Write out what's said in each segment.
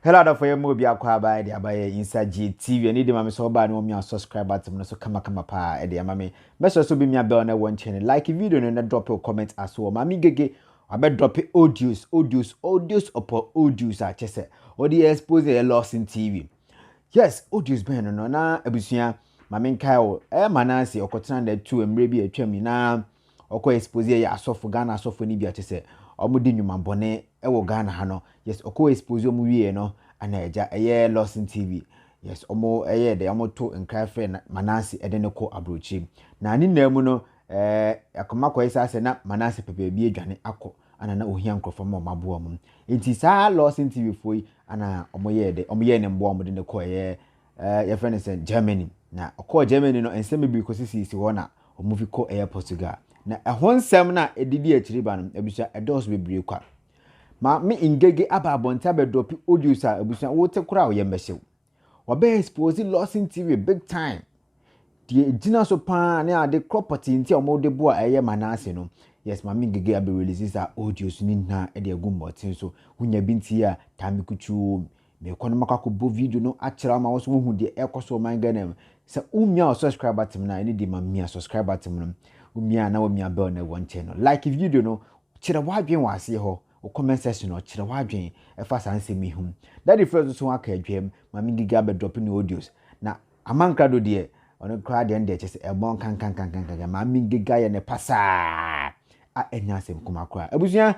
Hello, da for your movie akwa ba de abaye Ng3g3 TV. Ani de ma me so ba no me subscribe button no so kama pa e de ma me. Me so be me bell na one channel. Like video no na drop a comment as well. Ma me gege abe drop audios upon audios a chese. O de expose a Lordson TV. Yes, audios ben no na abusua ma me nkai o manase okotena na 2 emre bi atwam na okọ expose ya asofo Ghana asofo ni bi a chese. Omudi nyuma bone ewo Ghana ha no. Yes, okọ expose omu wie no ana eja eye Lordson TV. Yes, omo eye de omo to nkra friend Manase ede ne ko abrochi. Na ani na mu no akoma ko isa se na Manase pepe bi adwane akọ ana na ohia nkrofo ma mabo mu. Enti sa Lordson TV foi ana omo ye ne mbo omo de ne ko ye friend say Germany. Na okọ Germany no ensem bi ko sisi ho na omo fi ko Portugal. Na ehonsem na edidi akiri ba no ebusha edos bebre kwa ma me ingege aba abonta be drop audios a ebusha wo te kura wo yembesew wo be expose Lordson TV big time die gina so pa na ade property nti omo de bo a eye Manase no. Yes, ma me ingege abe release a audios ni na e de agumbotin so hunya binti a tamikuchu me kono makako bo video no akira ma wo so hu de ekoso man Ghana se umia subscribe button na ni di ma mia subscribe button no umia na wo mia bell na one channel. Like video no chira wadwen wase ho o comment section no chira wadwen e fa sanse mi hum that the first so aka adwem ma me giga be drop ni audios na Amankrado de ono kra de nde chese e bon kan ma me giga ye ne pasa a enya sem kuma kra abusua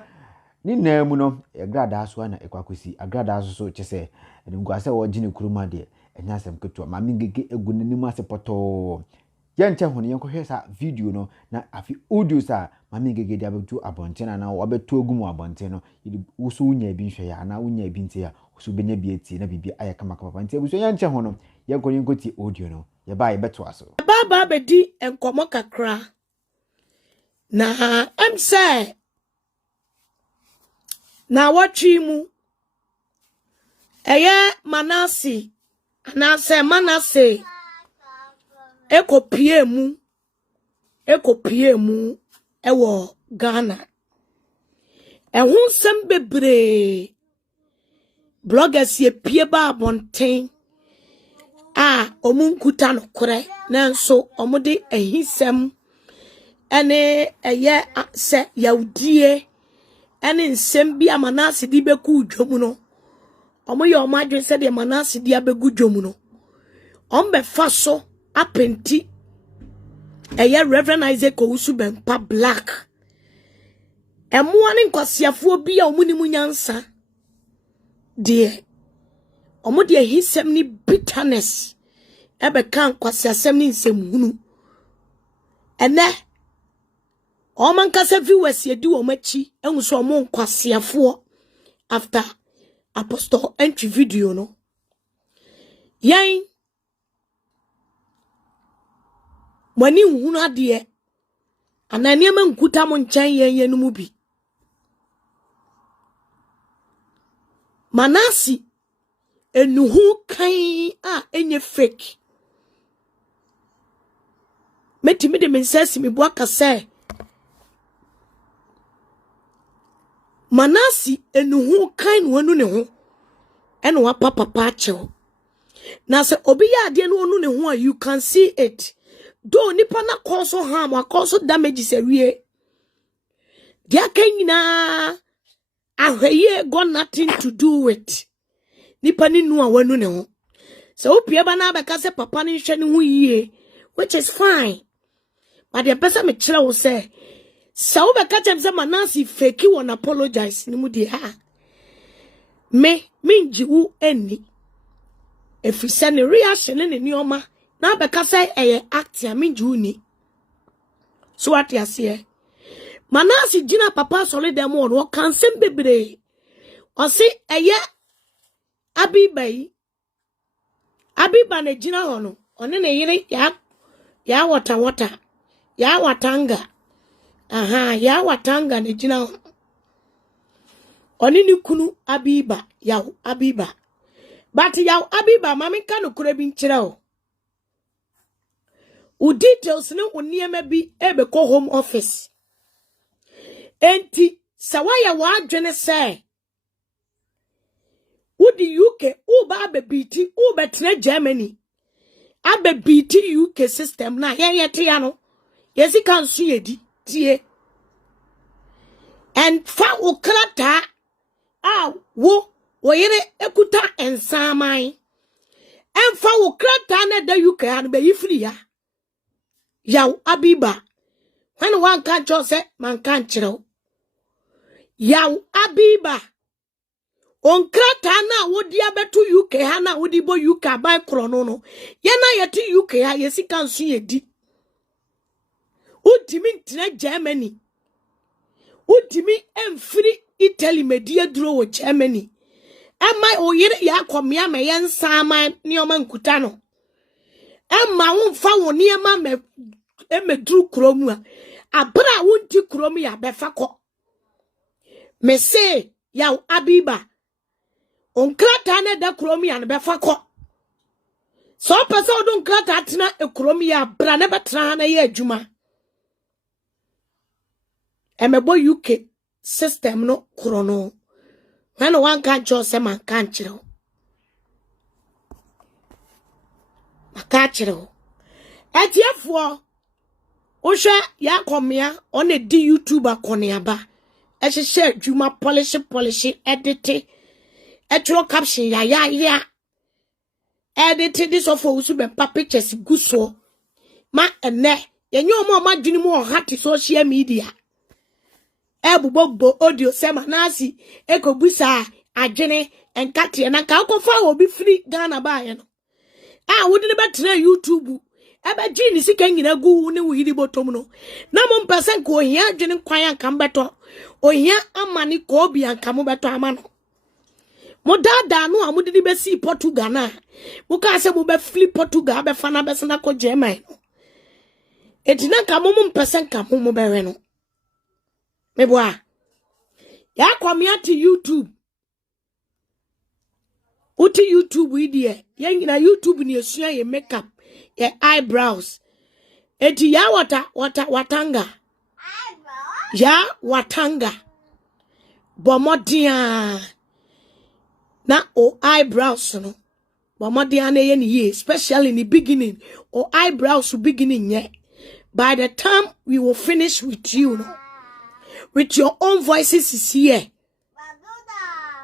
ni na mu no e grada so na ekwakosi agrada so chese e ngwase wo gine kuruma de enya sem keto ma me giga egu nanim ase poto yenche hono yenko hwesa video no na afi audios a mami gegede abetu abontena na wabetu ogumu abontena no uso unya bi hwe ya na unya bi ntia ya uso benya bi eti na bibi aya kama ntia buso yenche hono yenko ti audio no ye ba yebeto aso baba bedi enkomo kakra na say na watwi mu eye Manase ekopie mu ewo Ghana ehun sem bebre bloggers ye pie ba abonten omunkuta no kore nanso omode ehisem ene eye se yaudie ene nsem bi Manase di beku dwomu no omoye omadwen se de Manase di abegu dwomu no ombe faso apenti eye Reverend usu bempa black emuane nkwasiafo bi a omunimu nyansa de omode ehisem ni bitterness ebe kan kwasiasem ni nsemhunu ene omankasa viewers yedi omachi enso omo nkwasiafo after apostle entry video no yan wani nhunu ade anania ma nkuta mo nchan yen mu bi Manase enuhu kan enye fake metimi de mensasi mi bo akase Manase enuhu kan wonu ne ho ene wa papa achew na se obi ya ade no onu ne ho a you can see it. Do nipa na cause harm or cause damages awie dia kanyina ahweye got nothing to do with nipa ni nu awanu ne ho so opie ba na beka se papa ni hwe ne ho yie which is fine but the person me kire wo say so beka chem se Manase fake won apologize ni mu di me minji wu eni efise ne reaction ne nioma na beka say act ya minju ni so what ya say Manase jina papa solid dem on wo kan sem bebre o se abiba na jina hono one ne yire ya water ya watanga ya watanga ne jina oni ni kunu abiba but yaw abiba mami kanu kure bi nkyere o u details ne oniema bi ebe ko home office enti sawaya wa adwene say Udi UK, uba be BT, ubetre Germany. Abe BT UK system na yeti ano. Yesi kan suyedi, tie. And fa ukrata, wo yere ekuta ensamai. And fa ukrata ne de UK and be yifri ya. Yaw abiba. When one can't just say, man can't chill. Yaw abiba. On kratana would ya betu UK hana woodibo UK by chrono. Yana yeti UK ha yesi can see a di. Udimi tina Germany. Udimi free Italy media draw Germany. Am my oyere ya komia me yen sama nioman kutano. Am my own found near mamma me drew chromua. Abra wunti chromi ya befako. Me say yaw abiba. On kratane da chromi and befako. So person don't kratatina a chromi ya brane betrana ye juma. Emebo UK system no chrono. When one can't just say man can't chill. Makachiro. At therefore, Osha ya komia on a D YouTuber koniaba. As she said, Juma polish, edit, etro caption, ya. Edited this of Usuben pictures, guso. Ma and ne, ya no more margin more hearty social media. Ebu audio sema nasi, eko busa, ajene, and kati, and a kalkofa will be free Ghana by. Wouldn't better YouTube. Eba jini si kengina gu ni wihidi botomuno. Na person ko hiya jini kwaya kambeto. O hiya amani ko biya kamu beto amano. Mo dada no amudi di besi Portugal na. Muka ase mo be flip Portugal be fana be sana ko Germany. Etina kamu person kamu mo be reno. Meboa. Ya kwamia ti YouTube. Uti YouTube idea. Yang na YouTube ni esua ye makeup. Ye eyebrows. Eti ya watanga. Ya watanga. Bomodia. Na o eyebrows no. Bomodia ne ye ni ye. Especially in the beginning. O eyebrows beginning ye. By the time we will finish with you, no, with your own voices is here.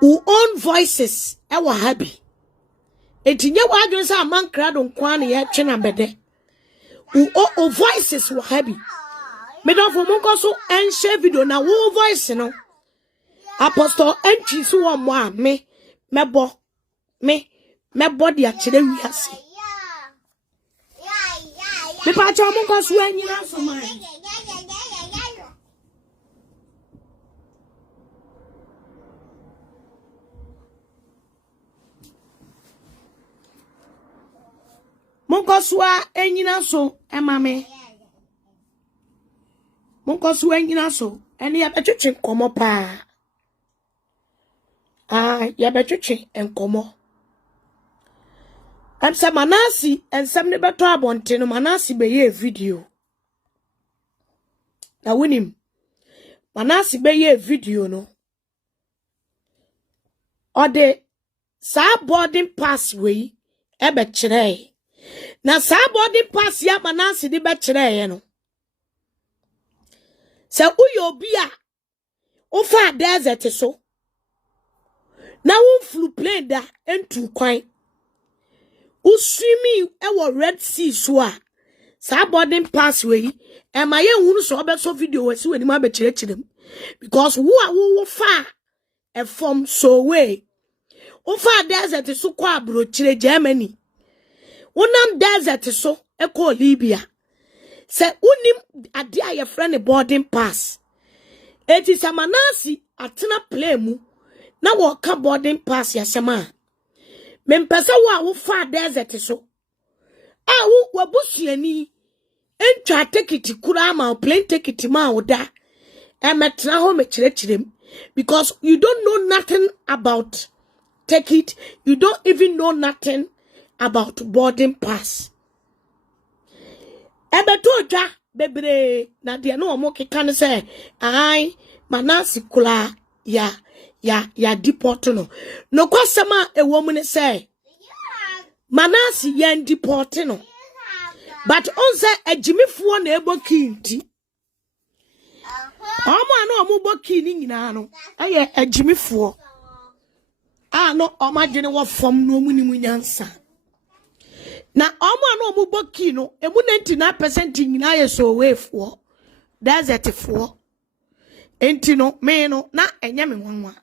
Our own voices, our happy. Etinye wadwen sa Amankrado nkwane ye twena bede. Our voices were happy. Me don for monko so share video na wo voice no. Apostle Ng3g3 so wo mo a me mebo di a kire wiase. Me pa cha monko so anyina so man. Monkoswa enyina so emame. Monkoswa enyina so eni ya betwetwe nkomo pa. Ya betwetwe nkomo. Amsa manasi ensem ne beto abonte no manasi be ye video. Na winim. Manasi be ye video no. Ode sa boarding pass we ebe kire. Na sa boarding pass ya manasi di be kire ye no. Se uyo obi a ofa desert so. Na wo flu plane da entu kwan. Uswimi ewo Red Sea so a sa boarding pass we e ma ye hunu so obeso video we si we ni ma be kire kire because wo fa e from so way wo fa desert so kwa abro kire Germany wonam desert so e ko Libya se unim ade a ye friend boarding pass eti samanasi atena play mu na wo ka boarding pass ya sema mempesa wo fa desert so wo wabusuani entwa ticket kura ma plane ticket ma oda emetra ho me chirechirem because you don't know nothing about ticket, you don't even know nothing about boarding pass. Ebetoja bebre na de no omo keka ne say ai manasi kula ya ya deport no. No kwasema a woman say. Manasi yan deport no. But on say a Jimmy for neighbor kinti. No mubo kini no. Aye a Jimmy for. No imagine what from no munyansa. Na no mubo kino, a 99% in I so way for. That's at 4. Entino, meno, na enyame wanwa.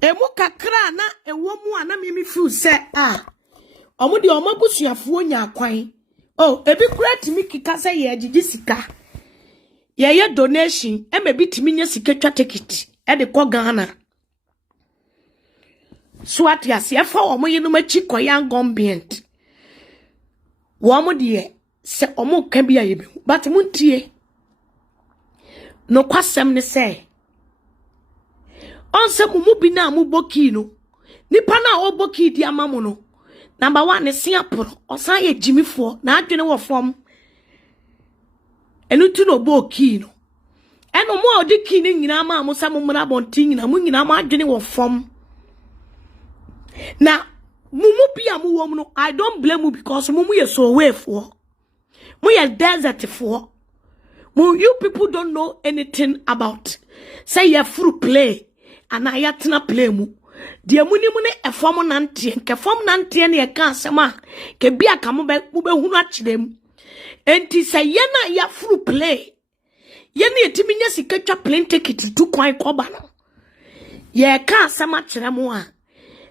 Emu kakra na ewomu ana mimi feel say omo de omo busuafuo nya kwan. Oh, ebi kura timi kika say ye agigi sika. Ye donation, emebi timi nya sika twa ticket. E de ko Ghana. Swat ya se fa omo ye no machi koyan gombient. Wo mo de se omo ka bia ye bi. But muntie. No kwasem ne say. On se mumu bi na mu boki no. Nipa na o boki di amamu no. Number 1 ne siapro. Osan ye Jimmy fo na adwene wo fom. Enu tu no boki no. Eno mo odi ki ne nyina ma mo sa mo mra bonti nyina mo nyina ma adwene wo fom. Na mumu bi amu wo no, I don't blame you because mumu ye so way for. Mu ye desert for. You people don't know anything about. Say you fruit play. And I yatna play mu. Dear muni mune a form nantian, ke form nantian ye can sama, ke bia kamube hunach them. And tis a yena ya fruit play. Yeni timinya si ketcha plane ticket to quite cobano. Ye can sama chramua.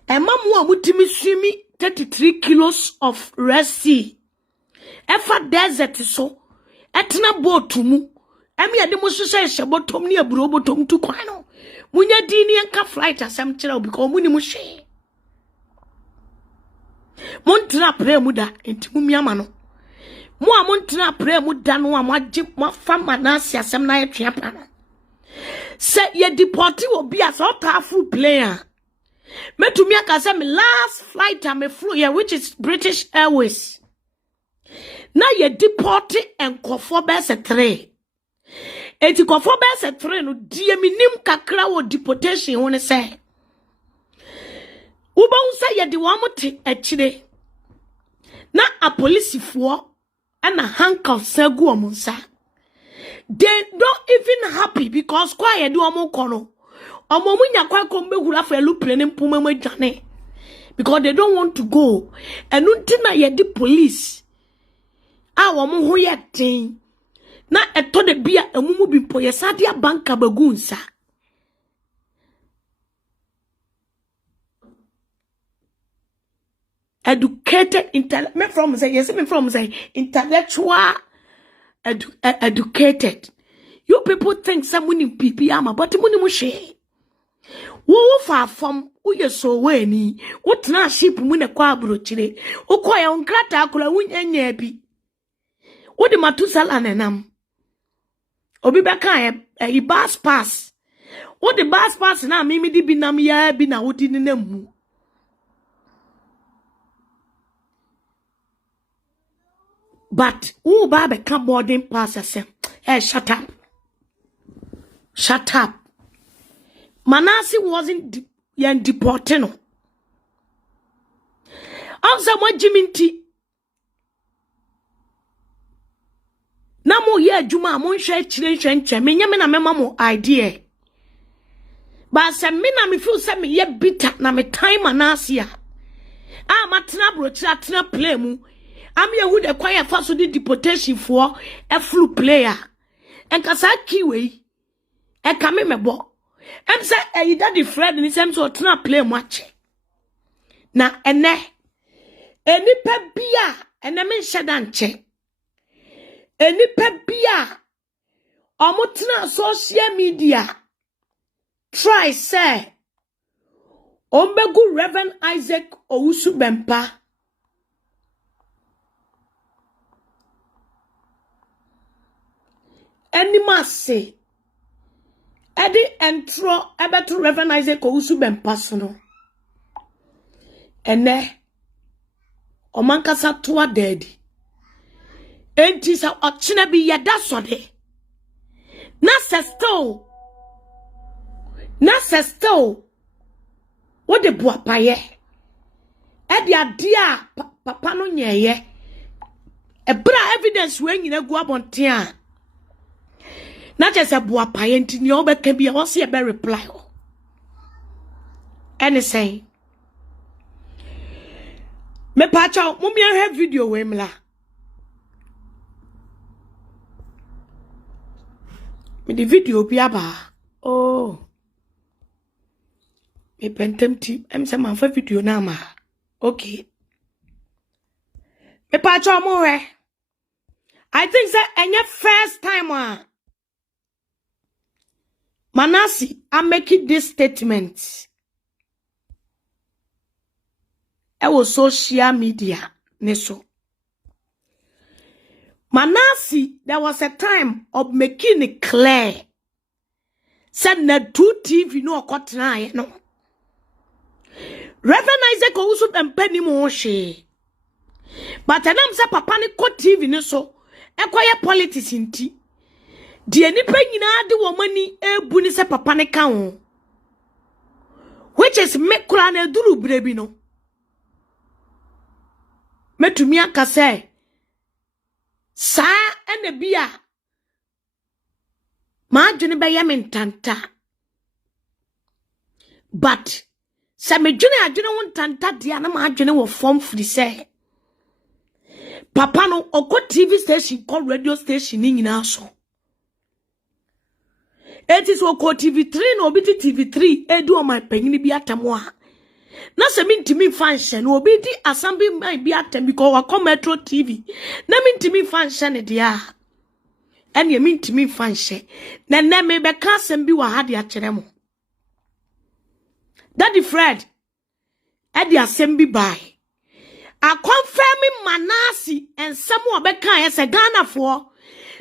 A mamma mutimi swimi 33 kilos of red sea. Efa desert so. Etna boat mu. Emi ade mo so say shebotom ne aburo botom tu kwan no. Munya dini enka flight asem kire because muni mu hwe. Montra pre mu da enti mu miama no. Mo a montra pre mu da no a mo age mo fa manase asem na ye twa pa no. Se ye deport obi as powerful player. Metumi aka say me last flight am flew here which is British Airways. Na ye deport enkofo bese 3. Eti kofo bese 3 no die minim kakra wo deportation won say. Uba unsa ye de wa mote akire. Na a policefo na handcuff sagu omunsa. They don't even happy because kwa ye de omo kono. Omo munya kwa ko mbehura fa elupre ne mpoma madwane. Because they don't want to go. And untina ye de police. Wo mo ho ye tin na eto de bia emumu bi mpo ye sadia banka bagunsa educated me from say yes me from say intellectual educated. You people think someone in pipi ama but muni mu hwe wo fa fam uye so we ni wo tena ship mu ne kwa abrochire ukoya onkrata akula wunyanya bi wo de matusala nenam obi beka e bus pass wo de bus pass na mimi di binam ya bi na wodi ne namu but wo ba beka boarding pass asem shut up Manasi wasn't yan deported no also mo jiminti na mo ye adwuma mo nhwe chire me nya me na mema mo idea ba se me na me feel se me ye bitter na me time Manasi matena brochira atena play mu am ye hu de kwaya fa so di deportation for a flu player enkasa kiwe e ka me mebo em say e daddy Fred ni sem so tena play mu ache na ene enipa bia ene me nheda nche enipa bia omotena social media try say ombegu Reverend Isaac Owusu Bempa anima say edi entro ebeto Reverend Isaac Owusu Bempa so no ene omankasa toa daddy enti sa ochina bi yeda so de na sesto What the buapaye? E dia dia papa no nyeye. E bra evidence when you go abonten a. Na just a buapaye nti ni obeka bia wo se e be reply. And say me pacha mummy have video we mla. Me the video bi aba. Oh. Me pentemti em se man fa video na ma. Okay. Me pacha mo we. I think say enye first time Manasi I'm making this statement. I was social media neso. Manasi, there was a time of making it clear. Said na 2 TV no okotna no. Reverend Isaac also empeni mo she. But anam say papa ni ko TV ne so. Ekoye politics nti. Die nipa nyina de wo mani ebu ni say papa ne ka ho. Which is make kura na duru brebi no. Metumi aka say sa ene bia ma adwene be yem ntanta but se me dwene adwene wo ntanta dia na ma adwene wo form free say papa no oko TV station call radio station ni nyina so etis oko TV3 no obi TV3 edu o my panyini bi atamo a na se mintimi fanhye no obi di assembly man bi atem because wa come Metro TV na mintimi fanhye ne dia ene mintimi fanhye na me be ka asem bi wa ha de a kire mo Daddy Fred e di asem bi bai a confirming Manasi and some be kan se Ghana for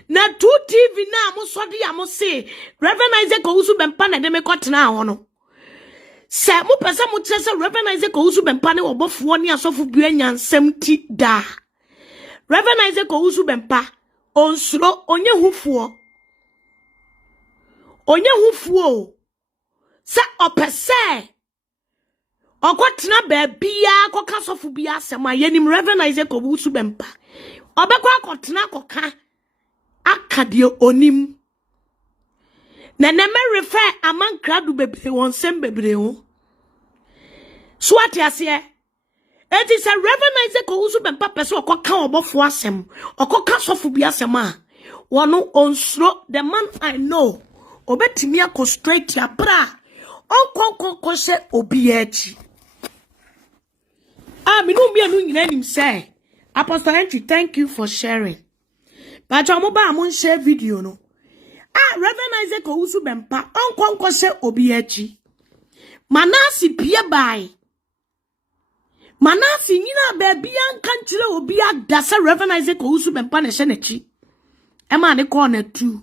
na 2 TV na mo so de am say Reverend Isaac Owusu bempa na de me kotena ho no se mo pese mo tse se Reverend Isaac Owusu bempa ne obofo ni asofo bua nyansam ti da Reverend Isaac Owusu bempa onsuro onye hufuo se opese okotena ba bia koka asofo bia asem ayenim Reverend Isaac Owusu bempa obekwa akotena koka akade onim na me refer Amankrado bebre won sem bebre ho so ati ase it is a Reverend Isaac Owusu bempa pese okoka obofo asem okoka sofo bi asem a wono onsro the man I know obetimi akọ straight ya bra onkonkon se obi echi me no bia no nyina nim say Apostle Ng3 thank you for sharing but omo ba am share video no Reverend Isaac Owusu bempa onkonkon se obi echi Manasi pie bai Manasi nyina ba bia nkan kire obi ada se Reverend Isaac Owusu bempa na hye nachi e ma ne ko na tu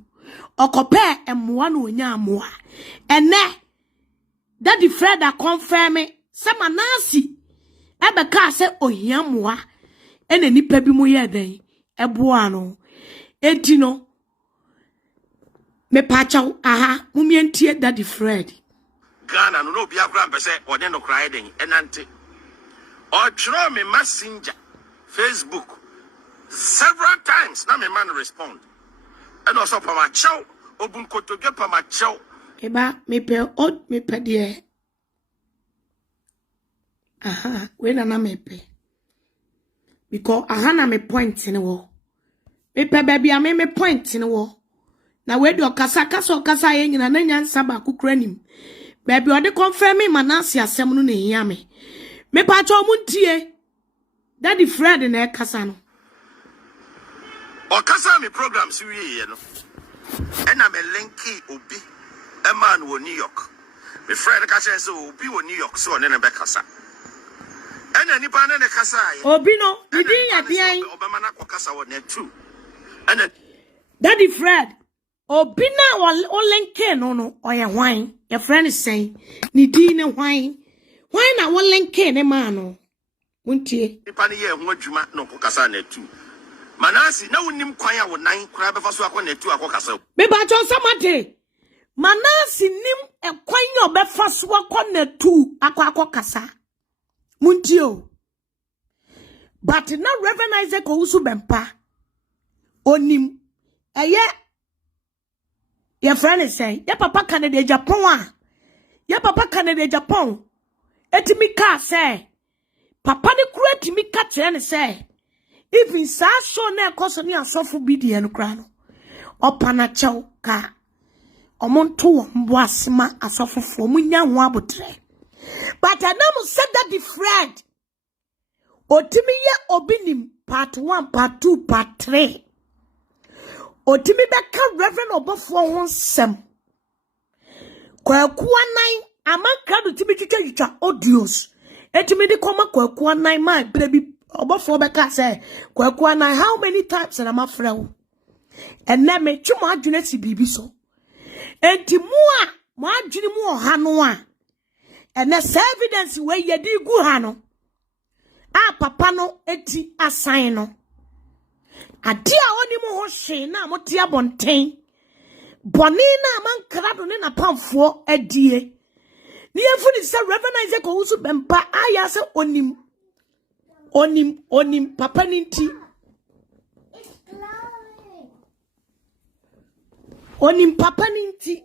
okope emmoa na onya amoa ene Daddy Fred a confirm se Manasi ebe ka se ohia moa ene nipa bi mo ye den eboa no enti no me pacha aha mumientie Daddy Fred Ghana no bi akra mpese ode no kra den enante or throw me messenger Facebook several times na me man respond and also pa ma chow obun kotoge pa ma chow eba me pe de aha we na me pe because aha na me point ni wo me pe baby a me point ni wo na we do kasa ye nyina na nyansa ba kokura nim baby o de confirm me Manasi asem no na hia me pa cho muntie Daddy Fred na kasa no o kasa me program si wie no e na me linki obi a man wo New York me Fred ka say so obi wo New York so ne be kasa ena nipa na ne kasa ye obi no didin ya bian obama na ko kasa wo net 2 ena Daddy Fred obi na o linki no oye hwan your friend is saying ni din ne hwan na wo linki ne ma no muntie nipa ne ye ho adwuma no ko kasa net 2 Manasi na wonim kwan a wo nan kura be fa so akọ net 2 akọ kasa me ba cho samate Manasi nim ekwan obefa so akona tu akwa kasa. Muntio. But na Reverend Isaac Owusu Bempa. Onim. Eye. Your friend is saying, your papa Canada Japan. Your papa Canada Japan. Etimika say. Papa ni create me cat and say. If in sa show na koso ni asofu bidi enu krano. Opana chow ka. Omonto mbwasima asofu fo munya ho abotre. But Adamu said that the friend. Otimi ye obinim part 1, part 2, part 3. Otimi beka Reverend obofo ho nsem. Kwaku anan Amankrado timi twitwa audios. Etimi de koma kwaku anan my baby obofo beka say kwaku anan how many times na ma frɛ. Enne me twuma adwene si bibi so. Enti mu a mo adwene mu oha no a. Enne evidence we yedi gu ha no. A papa no eti asan no. Ade a oni mo ho hwe na mo tia bonten. Boni na Amankrado ne na pamfo adie. Ni efuni se Reverend Isaac Owusu Bempa aya se onim papa ninti. Onim papa ninti.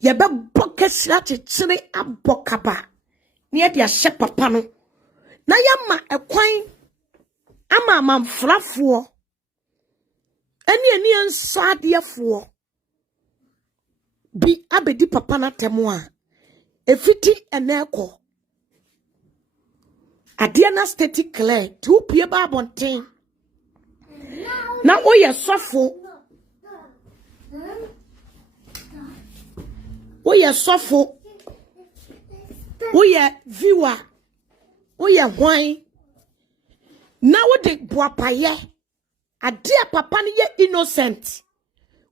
Yebe bokesira chechire abokaba. Ni e dia hye papa no. Na yama ekwan ama manfrafo. Eni ansadefo. Bi abedi papa na temo a. Efiti eneko. Ade na static clear. Tu pie ba bonten. Na oye sofo. Oye sofo. Oye viewer. Oye hwan. Na wo de boapaye. Ade papa ni ye innocent.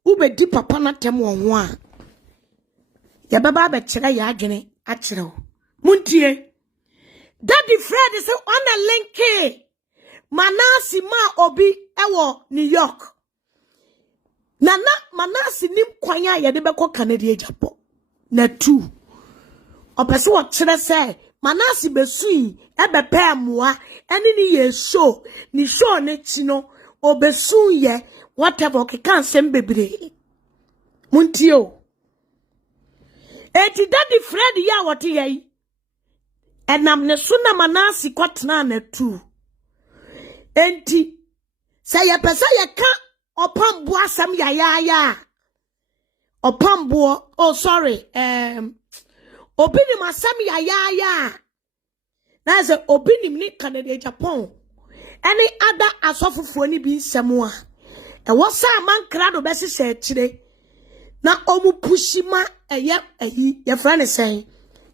Ubedi papa na temo ho a. Ya baba be kire ya adwene a kire wo. Muntie. Daddy Fred is on a link. Manasi ma obi ewo New York. Nana Manasi nim kwanya ya de beko Canada Japan. Na 2. Opese wo kire se Manasi besui ebepe amoa eni ni ye show ni show ne chino obesu ye whatever kan sem bebre. Muntio. Eti Daddy Fred ya wote ye. Enam ne so na Manasi kwatena na 2. Enti say ye pesa ye ka opambo asam ya. Opambo oh sorry obinim asam ya. Na say obinim ni Canada Japan. Any other asofofo ni bi nsemo a. E wo sa Amankrado be se kire. Na omu pushima ye friend say.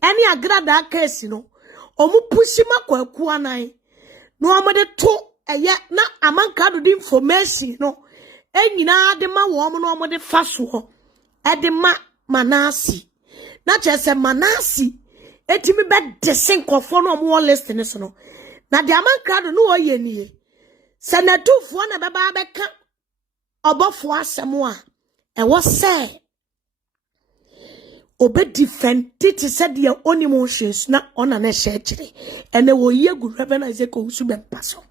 Any agrada case no. Omu pushima kwaku anan. No amade to na Amankrado di information no. Enyina de ma wo no amade fa so. E de ma Manasi. Na chese Manasi etimi be desen kofo no mo listen so no. Na de Amankrado no oye nie. Senatufo na beba beka obofo asemo a e wo se obe defend it said the own emotions na ona na shekire ene wo yegu Reverend Isaac Owusu Bempa so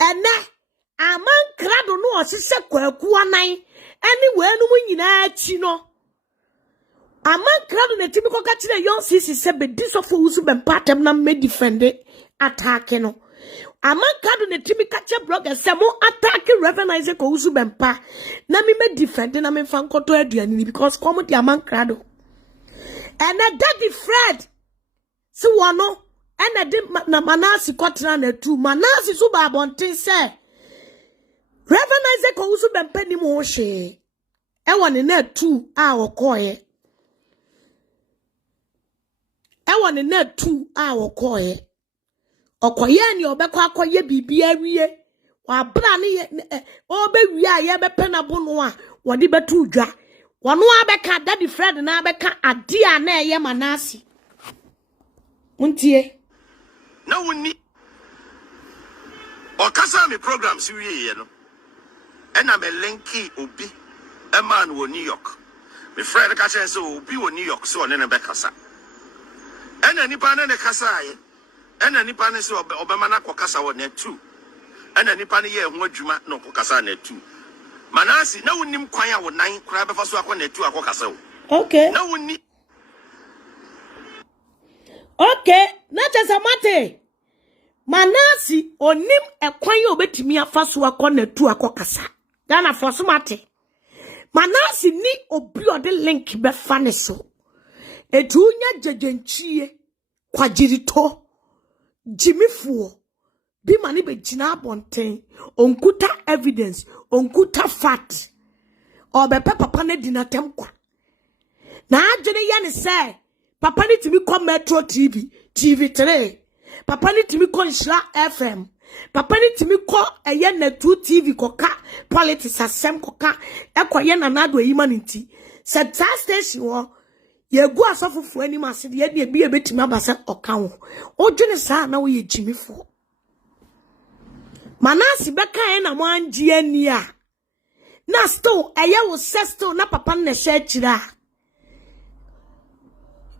ene Amankrado no osise kwaku anan ene we no nyina achi no Amankrado na timi ko ka kire yon sisi se be disofo Owusu Bempa tem na me defend attack no Amankrado na timi ka kire blogger se mo attack Reverend Isaac Owusu Bempa na me defend na me fan koto aduani ni because come the Amankrado and a Daddy Fred so wano and a dim na Manasi kwatena na 2 Manasi so ba bonten say Reverend Isaac Owusu Bempa ni mo hwe e woni na 2 a okoye e woni na 2 a okoye okoye ni obekọ akoye bibi awie wa bra ni obewie a ye bepe na bono a wodi betu dwa wono abeka Daddy Fred na abeka ade a na eye Manasi untie na woni o kasa me programs wie ye no ena me linki obi a man wo New York. My friend ka say so be wo New York so on be kasa. Ena nipa na ne kasa aye. Ena nipa ne se obema na kokasa wo net 2. Ena nipa ne ye ho adwuma na kokasa net 2. Manasi na wonim kwan a wo nan kura be fa so akọ net 2 akokasa wo. Okay. Na woni. Okay, na Mate. Manasi onim ekwan ya obetimi afa so akọ net 2 akokasa. Dana for so Mate. Manasi ni obi ode link be fa ne so. Etunya jejenchie kwagirito jimifuo bi mani be gina abonten onkuta evidence onkuta fact obepe papa ne dinatem kwa na adwene ya ne say papa ne timi ko Metro TV3 papa ne timi ko Nhyira FM papa ne timi ko eye na 2 TV koka politics asem koka ekoye na nado eyimanti SƐCRɛTS station wo yegu asofufu ani masede ye de bi ebetimi abasa oka wo odwene saa na wo ye jimifo Manasi beka e na mo angie ani a na still eye wo still na papa na SƐCRɛTS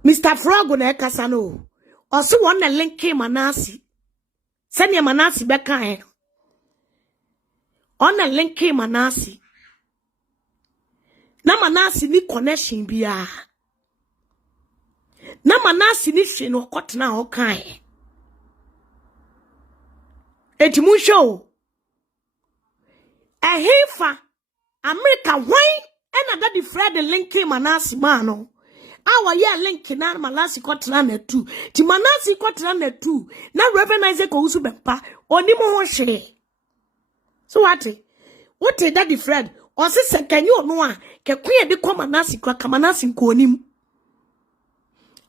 Mr. Frog na ekasa no oso won na link Manasi sene Manasi beka e on na link Manasi na Manasi ni connection bia na Manasi ni hwe no kotena ho kan etimu show ehefa America why ena that the Fred link Manasi man no awa ye link na Manasi kotena na 2 ti Manasi kotena na 2 na Reverend ko usu bempa oni mo ho hwe so what that the Fred o se sekanyo no a ke kwe de ko Manasi kwa Manasi ko onim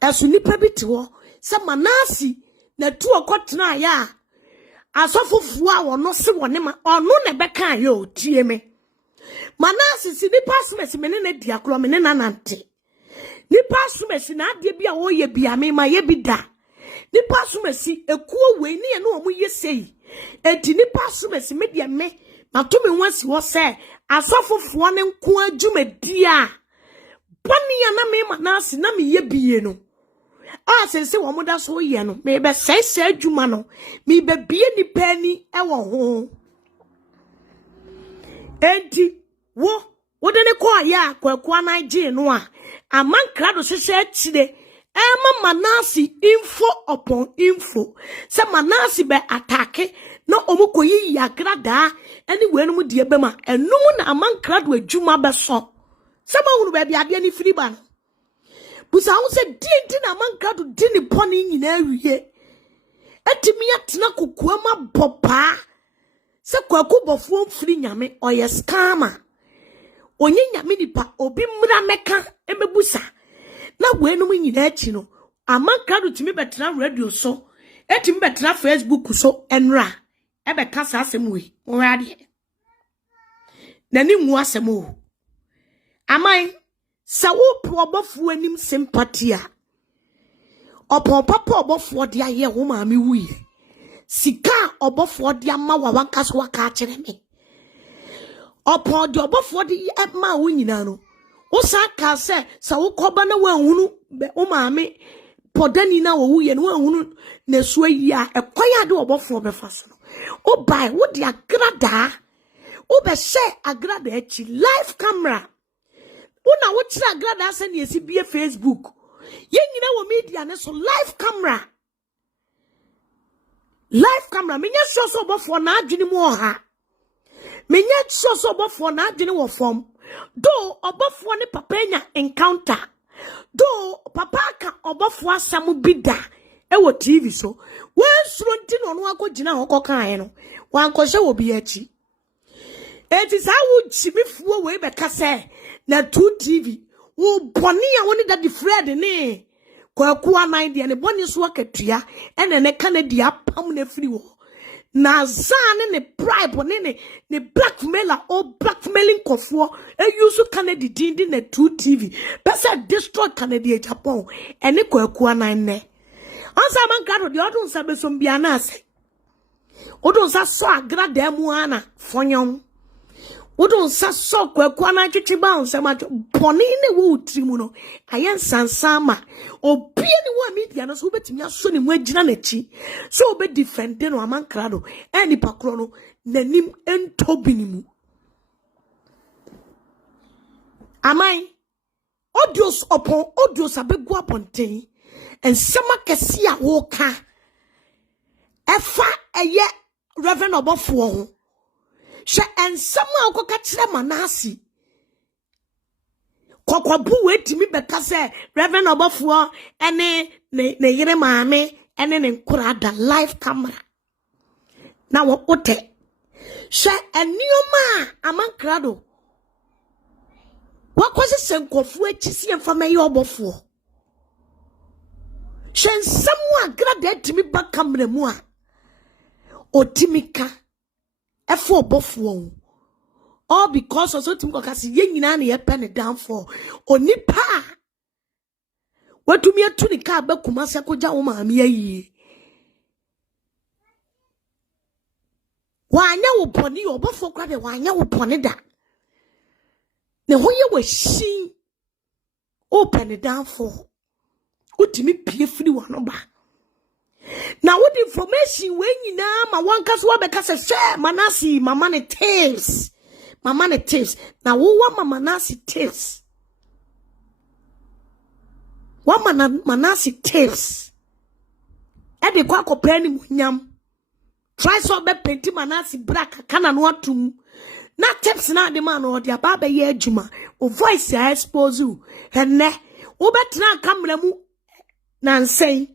esu nipa biti wo se Manasi na 2 okotena ya asofufu a wono se wone ma ono na beka yo tie me Manasi si nipa sumesi me ne dia kro me ne nanante nipa sumesi na ade bia wo ye bia me ma ye bi da nipa sumesi ekuo we ni ye no omu ye sei enti nipa sumesi me dia me na to me wansi wo se asofufu ne nko adwumadi a bani ya na me Manasi na me ye biye no sense wo moda so ye no me be sese adwuma no me be bie ni pani e wo ho enti wo de ne ko aya kwakwa na je no a Amankrado SƐCRɛTS Manasi info upon info se Manasi be attack na omukoyi yagrada anyway no mu die be ma enum na Amankrado adwuma be so se ma hunu be bia de ni firi ba no busa hu se di na Amankrado di ni poni nyina awie atimi atena kokua ma bopa se kwaku bofo mfiri nyame oye scammer onye nyame nipa obi mra meka emebusa na wenum nyina achi no Amankrado timi betena radio so etimi betena Facebook so enra ebe kasa asemwe onrade na ni nwu asemo amai sa wo probofo anim sympathy a opon papa obofo de aye wo ma me wuye sika obofo de ama wa wankaso waka kire me opon de obofo de ma wo nyina no wo sa ka se sa wo koba na wa hunu wo ma me podani na wo wuye no wa hunu na so yi a ekoya de obofo be fa so no o bai wo de agrada o be she agrada echi live camera una wo tira agrada ase na esi bie Facebook ye nyina wo media ne so live camera menya sure so obofo na adwene mu oha menya sure so obofo na adwene wo fom do obofo ne papa nya encounter do papa ka obofo asam bida e wo TV so wen suro nti no no akogina ho kokan no wan kohye wo bi achi eti sa wo chimifuo we be kase na 2 TV wo boni ya woni da di Fred ne kwaku anan de ne boni so akatua ene ne Canada pam na firi wo na zane ne bribe ne blackmailer or blackmailing kofo e use Canada din na 2 TV pesa destroy Canada Japan ene kwaku anan ne ansa Amankrado de odun sa besom bia na ase odun sa so agrada mu ana fonyon Wodon sa so kwaku na twetwe ba onsem atwo bone ne wo utirimu no ayen sansama obi ne wo media no so betimi aso ne mu agina na chi so obe defend no Amankrado eni pakro no nanim entobinimu amai audios upon audios abegu aponten ensema kese a wo ka efa eye Reverend obofo ho she ensema okoka kire Manase kokwabu wetimi beka se Reverend obofo ene ne yire maame ene ne nkurada live camera na wo ote she enioma Amankrado wakwase senkofu echisi emfama ye obofo she ensemu agrada etimi ba camera mu a otimika efo obofo all because of so tim kokasi ye nyina na ye pen down for onipa watumi atu ni ka ba kumase akoja wo maame ayi wanya wo poni obofo kwa de wanya wo poni da ne hoye we shin open down for utimi pie firi wano ba na what information we nyina ma wanka so abeka se share Manase mama ne tips na wo wa mama Manase tips wa Manase tips e de kwa akopra ni munyam try so be penti Manase braka kana no atum na tips na de man o de aba ye adwuma o voice ya expose you enne wo betra camera mu na nsɛn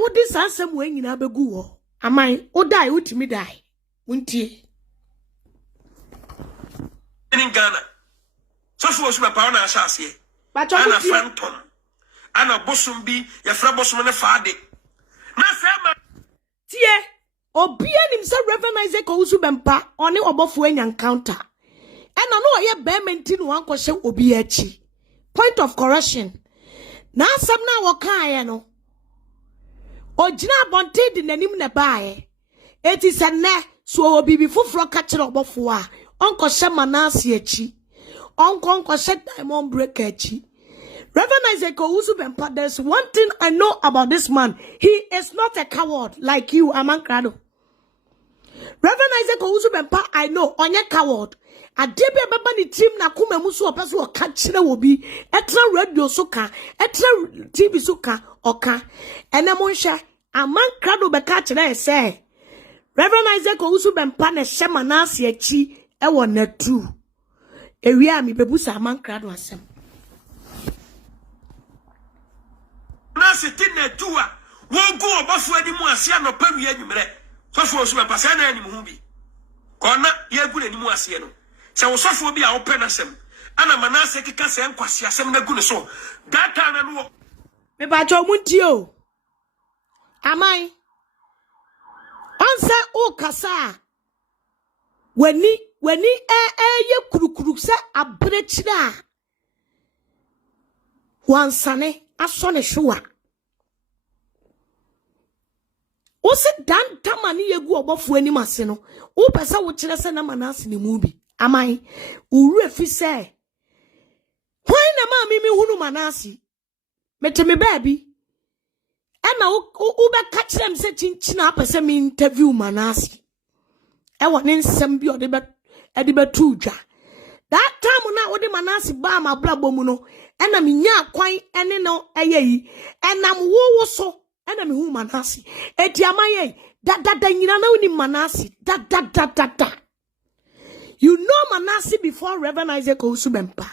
wo dis ansem we nyina begu wo aman wo dai utimi dai wuntie in Ghana so for so pa na asase but ana phantom ana bosom bi ya fra bosom ne faade na sema tie obia nim se Reverend Isaac Owusu bempa oni obofo anya encounter ena no ye bementi no ankɔhye obi achi point of correction na asem na wo kan no ojina bonte di nanim na baaye eti se ne so obi bi foforo ka kire obofo a onkɔhye Manase achi onkɔhye diamond breaker achi Reverend Isaac Owusu bempa, there's one thing I know about this man. He is not a coward like you, Amankrado. Reverend Isaac Owusu bempa, I know, onye coward. Adebe baba ni team na kume musu opesu oka chire wobi. Etra radio soka, etra TV soka oka. Ene monsha, Amankrado beka chire say. Reverend Isaac Owusu bempa ne she Manase achi ewo na true. Ewia mi bebusa Amankrado asem. Manase tinne tuwa wo go obafo ani mu ase anopa wi anyumre sofo so be pasa na ani mu bi kona ye gu ani mu ase no se wo sofo bi a wo pɛ nasem ana Manase kika se nkwase asem na gu ne so data na no me ba jo munti o amai ansa o kasa wani ye kurukuru se abrechira wansane asone hwa o se dan tamani yegu obofo ani mase no o pesa wo kire se na Manase ne mu bi amai uru efi se hwan na ma mi hunu Manase meteme baabi ena o be ka kire m se chinchina apese mi interview Manase e woni nsem bi ode be tuja that time na ode Manase ba ma brabo mu no ena mi nya kwan ene no eyeyi enam wo so ena mi hu Manase eti amaye da nyina na uni Manase da you know Manase before Reverend Isaac Owusu bempa,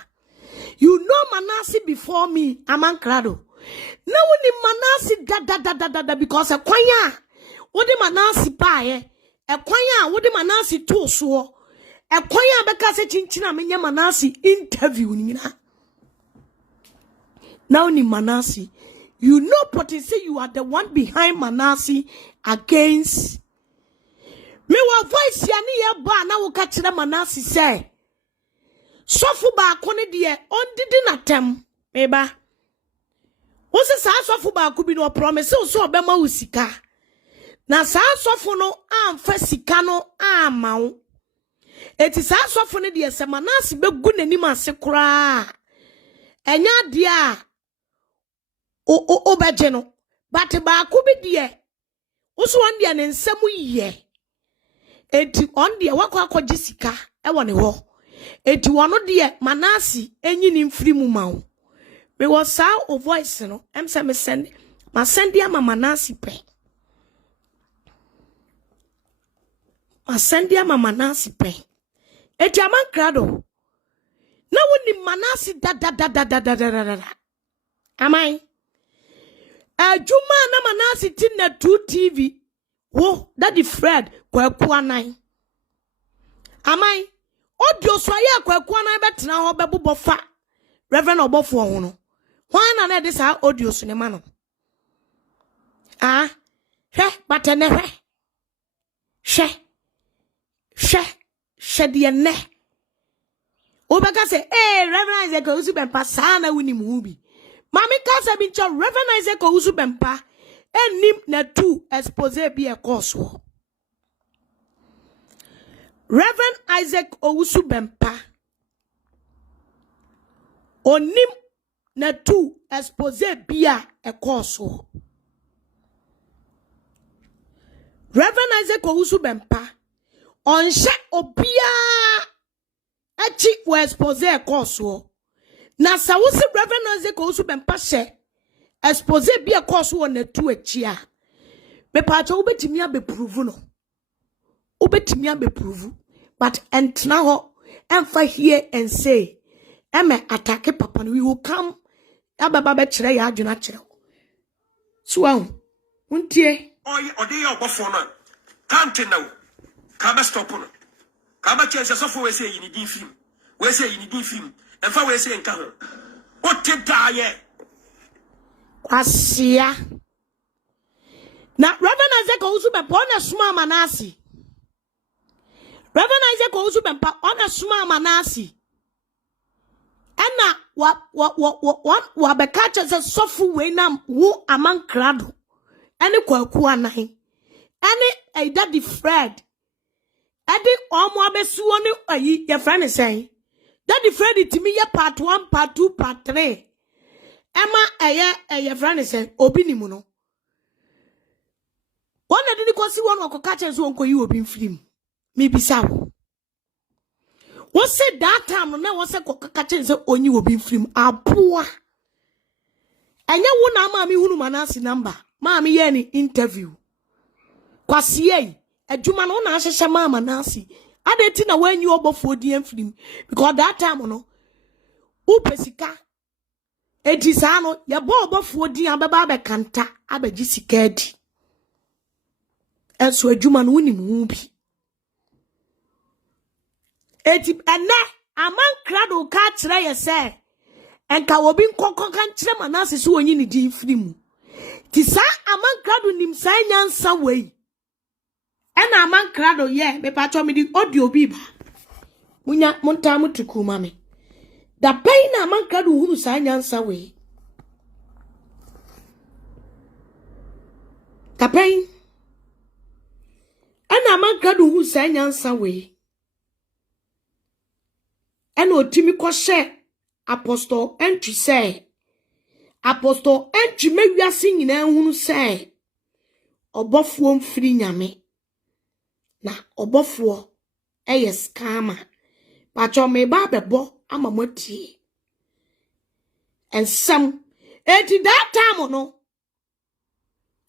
you know Manase before me Amankrado na uni Manase da because e kwanya odi Manase baaye e kwanya odi Manase to so e kwanya beka se chinchina menye Manase interview nyina. Now ni Manase, you know potentially you are the one behind Manase against me. Wa voice ya ni ye ba na wo ka kire Manase say sofu ba akone de on didi na tem me ba wo se sa sofu ba akubi no promise so obema wo sika na sa sofu no amfa sika no ama wo Eti sa asofo ne de se manase begu nanim ase kura enya de a o beje no but ba ko bi de uso on de ne nsam yiye eti on de wakọ akọje sika e wọ ne ho eti wono de manase enyi ni mfiri mu mawo me was sa o voice no em se me send ma send ya mama Nancy pe ma send ya mama Nancy pe eti Amankrado na woni manase da amai ajuma na manase tin na 2 TV wo daddy Fred kwaku anan amai audio so ya kwaku anan betena ho bebobo fa Reverend obofo ho no hwan na de sa audio so ne ma no batene she de ne obeka se Reverend Isaac Owusu bempa sana wuni mu bi mami ka se bi ncho Reverend Isaac Owusu bempa enim na 2 expose bi e course wo Reverend Isaac Owusu bempa onim na 2 expose bi e course wo Reverend Isaac Owusu bempa onhye obia achi wo expose e course wo na sa wo se Reverend Isaac Owusu bempa hye expose bi e course wo na 2 achi a me pa cha obetimi abeprove no obetimi abeprove but entna ho emfa here and say eme attack papa no we will come ababa be kire ya adwena kire so untie ode ya obofo no kante na ka ba stop no ka ba chese sofo we say yini din film we say yini din film emfa we say nka ho o te daye kwasia na Reverend Isaac Owusu bempa na suma manase Reverend Isaac Owusu bempa ona suma manase ena wa beka chese sofo we na wo Amankrado ene kwaku anan ene daddy Fred ade omo abesuo ne ayi ye friend say daddy Fred timi ye part 1 part 2 part 3 ema eye friend say obi ni mu no wona de kosi won okoka che so onko yi obi mfirim me bisa wo se that time no na wo se koka che se onyi obi mfirim aboa enya wo na ma mi hunu manase number ma mi ye ni interview kwasi ei adwuma no na ahyehye ma manase adeti na wanyi obofo di mfirim because that time no upesika edi sa no ye bo obofo di abeba abekanta abeji sika adi enso adwuma no woni mu bi eti ene Amankrado ka kire ye se enka obi nkokko kan kire manase so onyi ni di mfirim ti sa Amankrado nim sa nyansa wei ena Amankrado ye me pa cho me di audio bi ba munya monta mutuku mame da pain na Amankrado huru sa nyansa wei da pain ena Amankrado huru sa nyansa wei ena otimi ko hye Apostle Ng3 say Apostle Ng3 mewiase nyina hunu say obofuo mfiri nyame na obofuo scammer pacho me ba bebo amamotie ensam eti that time no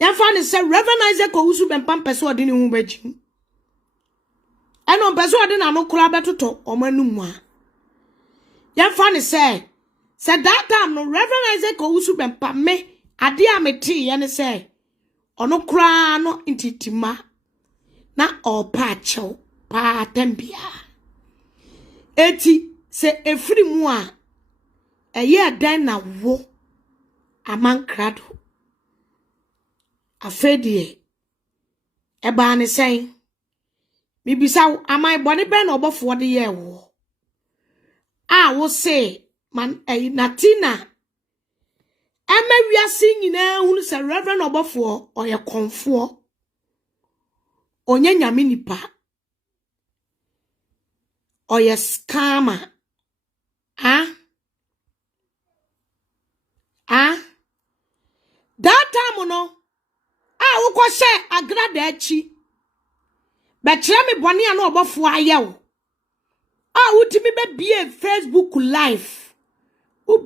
ya fa ne say Reverend Isaac Owusu bempa mpese ode ne hu bagim eno mpese ode na no kura betoto omanum a ya fa ne say that time no Reverend Isaac Owusu bempa me ade a meti ye ne say ono kura no intitima na opa chew pa tambia eti se efiri mu a eye dan na wo Amankrado afedie eba ne sen bibisa amai bone be na obofo de ye wo wo se man natina wiase nyina hunu se Reverend obofo oye konfo onye nyame nipa oye scammer. That time no, woko share agrada echi. Betre me boni ano obofo ayew. Utimi be a Facebook live.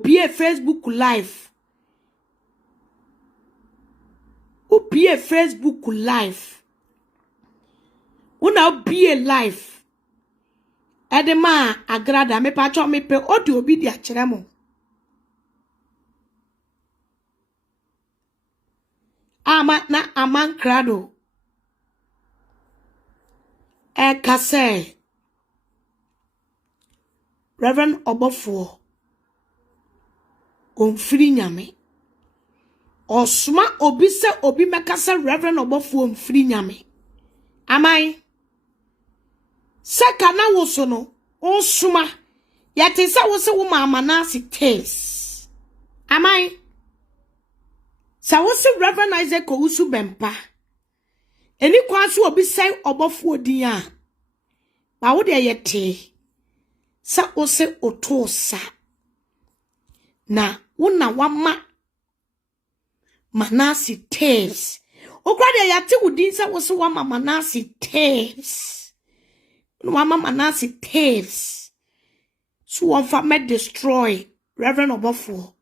Be a Facebook live. Be a Facebook live. Una be a live. Edema agrada me pacho me pe odi obi di akere mo. Na Amankrado Ekase Reverend Obofo Omfiri nyame Osuma obi se obi mekase Reverend Obofo omfiri nyame Amai Seka na woso no osuma yate se wo se wo mama na si taste Amai Sa wo se Reverend Isaac Owusu bempa eni kwaso obi sai Obofo din a ba wo de yete sa wo se otosa na wona wama manasi tails okra de yate wudin sa wo se wama manasi tails no wama manasi tails so won fa me destroy Reverend Obofo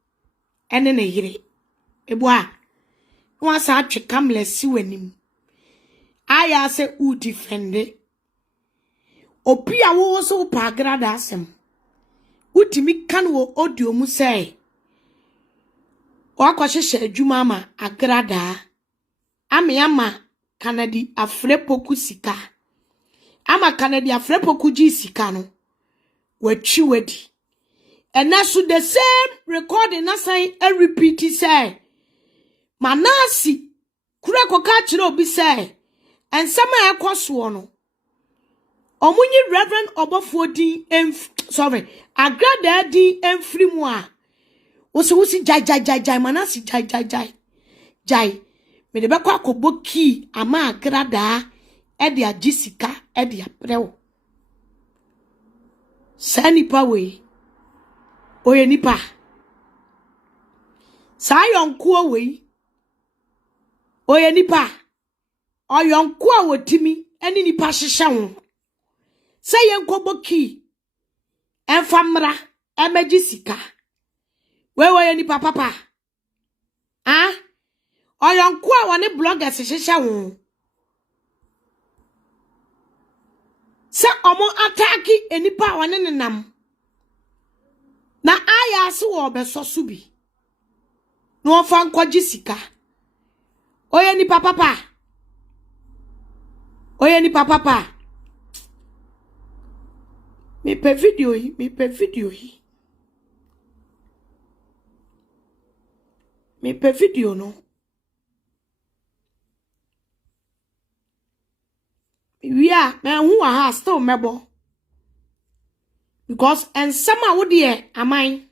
ene ne yire Ebua, one such a camless wanim. I say, who defend it? Opia was so pagradasem. Utimi can wo audio musay. Wakashe jumama agrada. Amiama Canadi a frepoku sika. Ama Canadi a frepoku jisikano. We chiwedi. And that's the same recording as I repeat say. Manasi kura ko ka kire obi say ensema ekwoso no omunyi Reverend Obofo din agrada din emfiri mu a wosi jai Manasi jai me de bekwa akoboki ama agrada e de agisika e de aprewo sanipa we oye nipa sayonko we Oye nipa oyonko a wotimi eni nipa hyehye ho se yenkoboki enfamra emejisika we oye nipa papa oyonko a wone bloggers hyehye ho se omo ataki enipa wone nenam na aya se wo beso so bi no ofa nkojisika Oye ni papa. Me pe video no. We are me hu aha still mebo. Because and some wo de amai.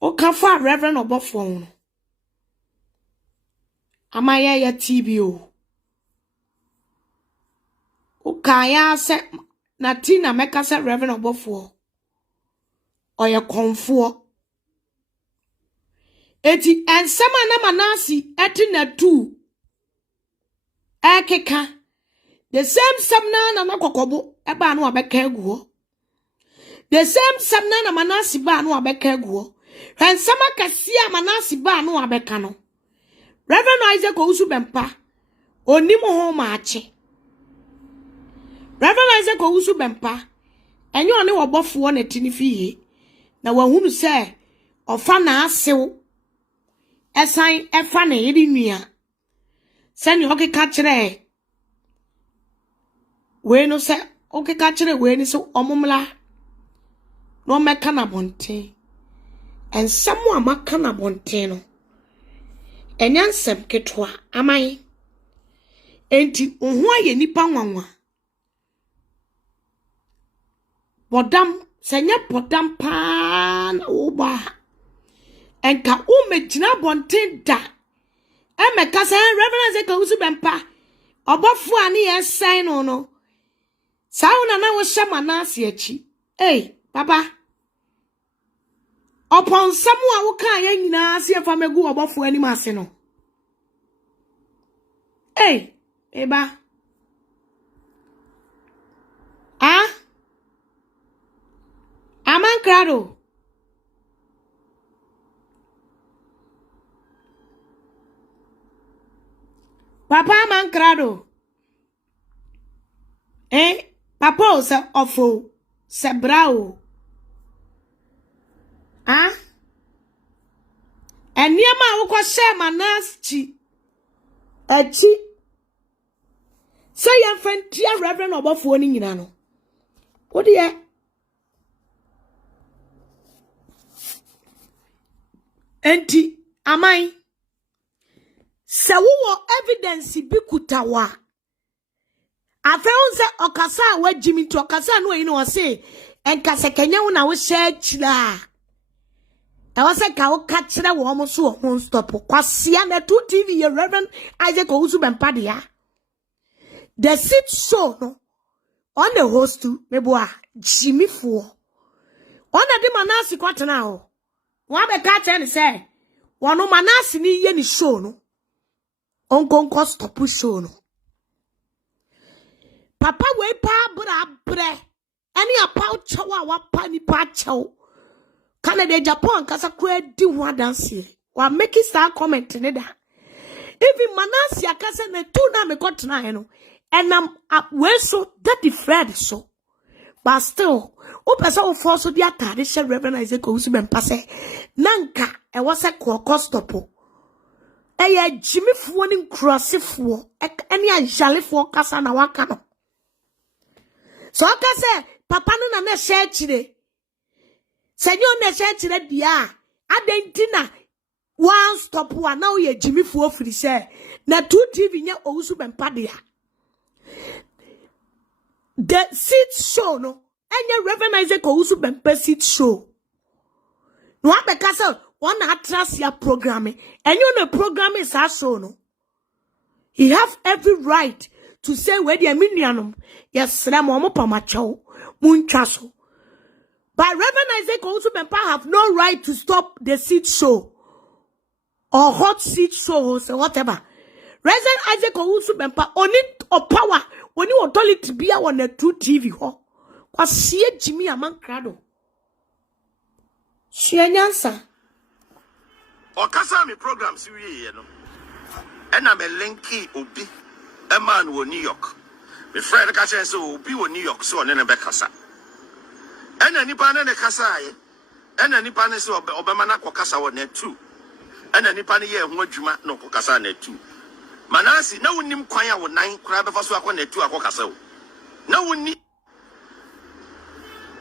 O ka fa Reverend Obofo. Amaya ya TBO. Ukaya se na tina meka se Reverend Obofo. Oye konfo. Eti ensema na Manasi eti na tu. Ekeka. The same samna na kokobo eba anu abeka eguo. The same samna na Manasi ba anu abeka eguo. Ensema kasia Manasi ba anu abeka no. Reverend Isaac Owusu bempa onimu ho maache. Reverend Isaac Owusu bempa enye oni wobofo na tini fiye na wahunu se ofa na asew esan efa na yedi nua se ni okeka kire we no se okeka kire we ni so omumla no meka na bonten en samu amaka na bonten no enyansem ketwa amai enti ohu aye nipa nwanwa bodam senya bodam pa na oba enka umejina bonten da emeka se Reverend Isaac Owusu bempa obofo ani yesen no Sauna na wo shema na asiechi. Hey, papa. Upon someone who can't nyina see if I may go above for any masino. Hey, eba. Ah? Amankrado. Papa Amankrado. Papa se ofo se brao. Ah? Eniema wo kwa share manas chi. Echi. Say your friend tia Reverend obofo ni nyina no. Wo de enti amai. Se wo evidence bi kutawa. Afeunse okasa wa Jimmy to okasa no yin o say enkase kenya wo na wo share chila. I was a cow catcher, a woman so won't stop. Quasia, the 2 TV, your Reverend Isaac Ozubempadia. The seat show no on the host to Meboa, Jimmy Four. On the Manasi quarter now. One a catcher and say, one of Manasi ni any show no. Uncle Costa push show no. Papa way pa bre. Any a pouch wa pani pacho. Canada, Japan, kasa kwe di wa dance. Wa make star comment neda. Even Manasi akasa ne tu na me got na eno. And I'm up where so that the Fred so. But still, opesa o force di atade she Reverend Isaac Ozubempadia. Nanka e was a kostopo. Eye Jimmy fo ni crossifo. Eni a jalefo kasa na waka no. So akase papa no na share chire. Senyo ne share chire dia. Adentina one stop one now ye Jimmy fo free share. Na 2 TV nya Ozubempadia. The seat show no. Enya Reverend Isaac Ozubempadia seat show. No abekasa one atras ya programming. And you know programming is a show no. He have every right to say where the aminianum. Yes, Ramo Pamacho, Munchaso. But Reverend Isaac Ozubempadia have no right to stop the seat show. Or hot seat shows or whatever. Reverend Isaac Ozubempadia only or power when you authority be on the 2 TV ho. Kwa siye Jimmy Amankrado. Siye nyansa. Okasa mi program siwi ye no. Ena me linki obi a man wo New York. Me friend ka say so obi wo New York so ne be kasa. Ena nipa ne kasa ye. Ena nipa ne so obema na kokasa wo ne 2. Ena nipa ne ye ho adwuma no kokasa na 2. Manasi na wonim kwan a wo nan kura be fa so akọ na 2 akokasa wo. Na woni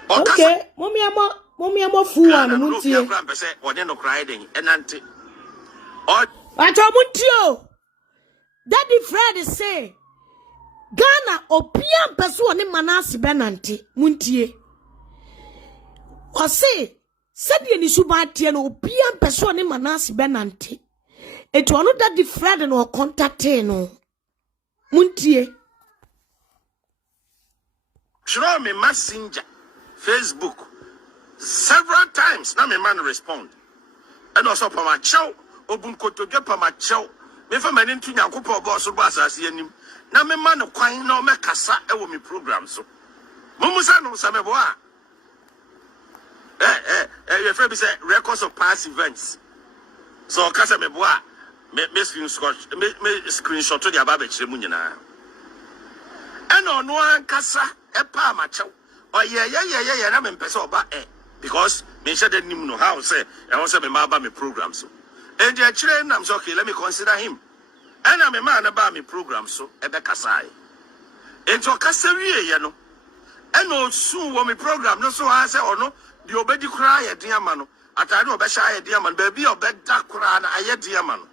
okay, mommy amo fuwa no muntie. Acho muntio. Daddy Fred say Ghana opian peso ne Manasi benante muntie. O say said ni suba tie no opian peso ne Manasi benante. Eto ono Daddy Fred no contact no muntie. Show me messenger Facebook several times na me man respond. And also pa ma chow obun kotodwe pa ma chow me fa mani ntu nyankopɔ bo so bo asase anim na me man kwan na o me kasa e wo me program so mumusa no sa me bo a your friend be say records of past events so kasa me bo a me screenshot to the ababa chire mu nyina and ono an kasa e pa ma chow oh yeah na me pese oba because me share the nim no how say I want say me ma ba me program so and the chire nam so okay let me consider him and na me ma na ba me program so e be kasai ento kasa wie ye no and no soon wo me program no so I say ono the obedi kra ye den ama no atade obehya ye den ama no ba bi obeda kra na aye den ama no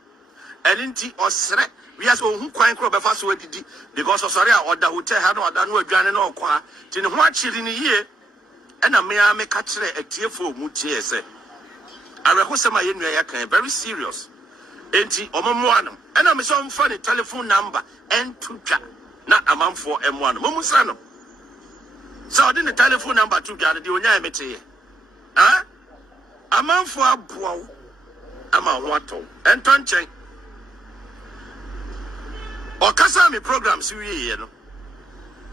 elinti osre we as ohun kwan kro be fa so adidi because osore a oda hotel ha na oda no adwane na okwa ti ne ho achiri ni yie ena me a me ka kire atiefo mu tie se arehosema ye nua ya kan very serious enti omomo anam ena me so mfa ne telephone number and to twa na amanfo emo anam musa no So I didn't telephone number to gather the onya emete. Ah? A man for a bow. Ama wato. And tonchen. Or Kasami programs you know.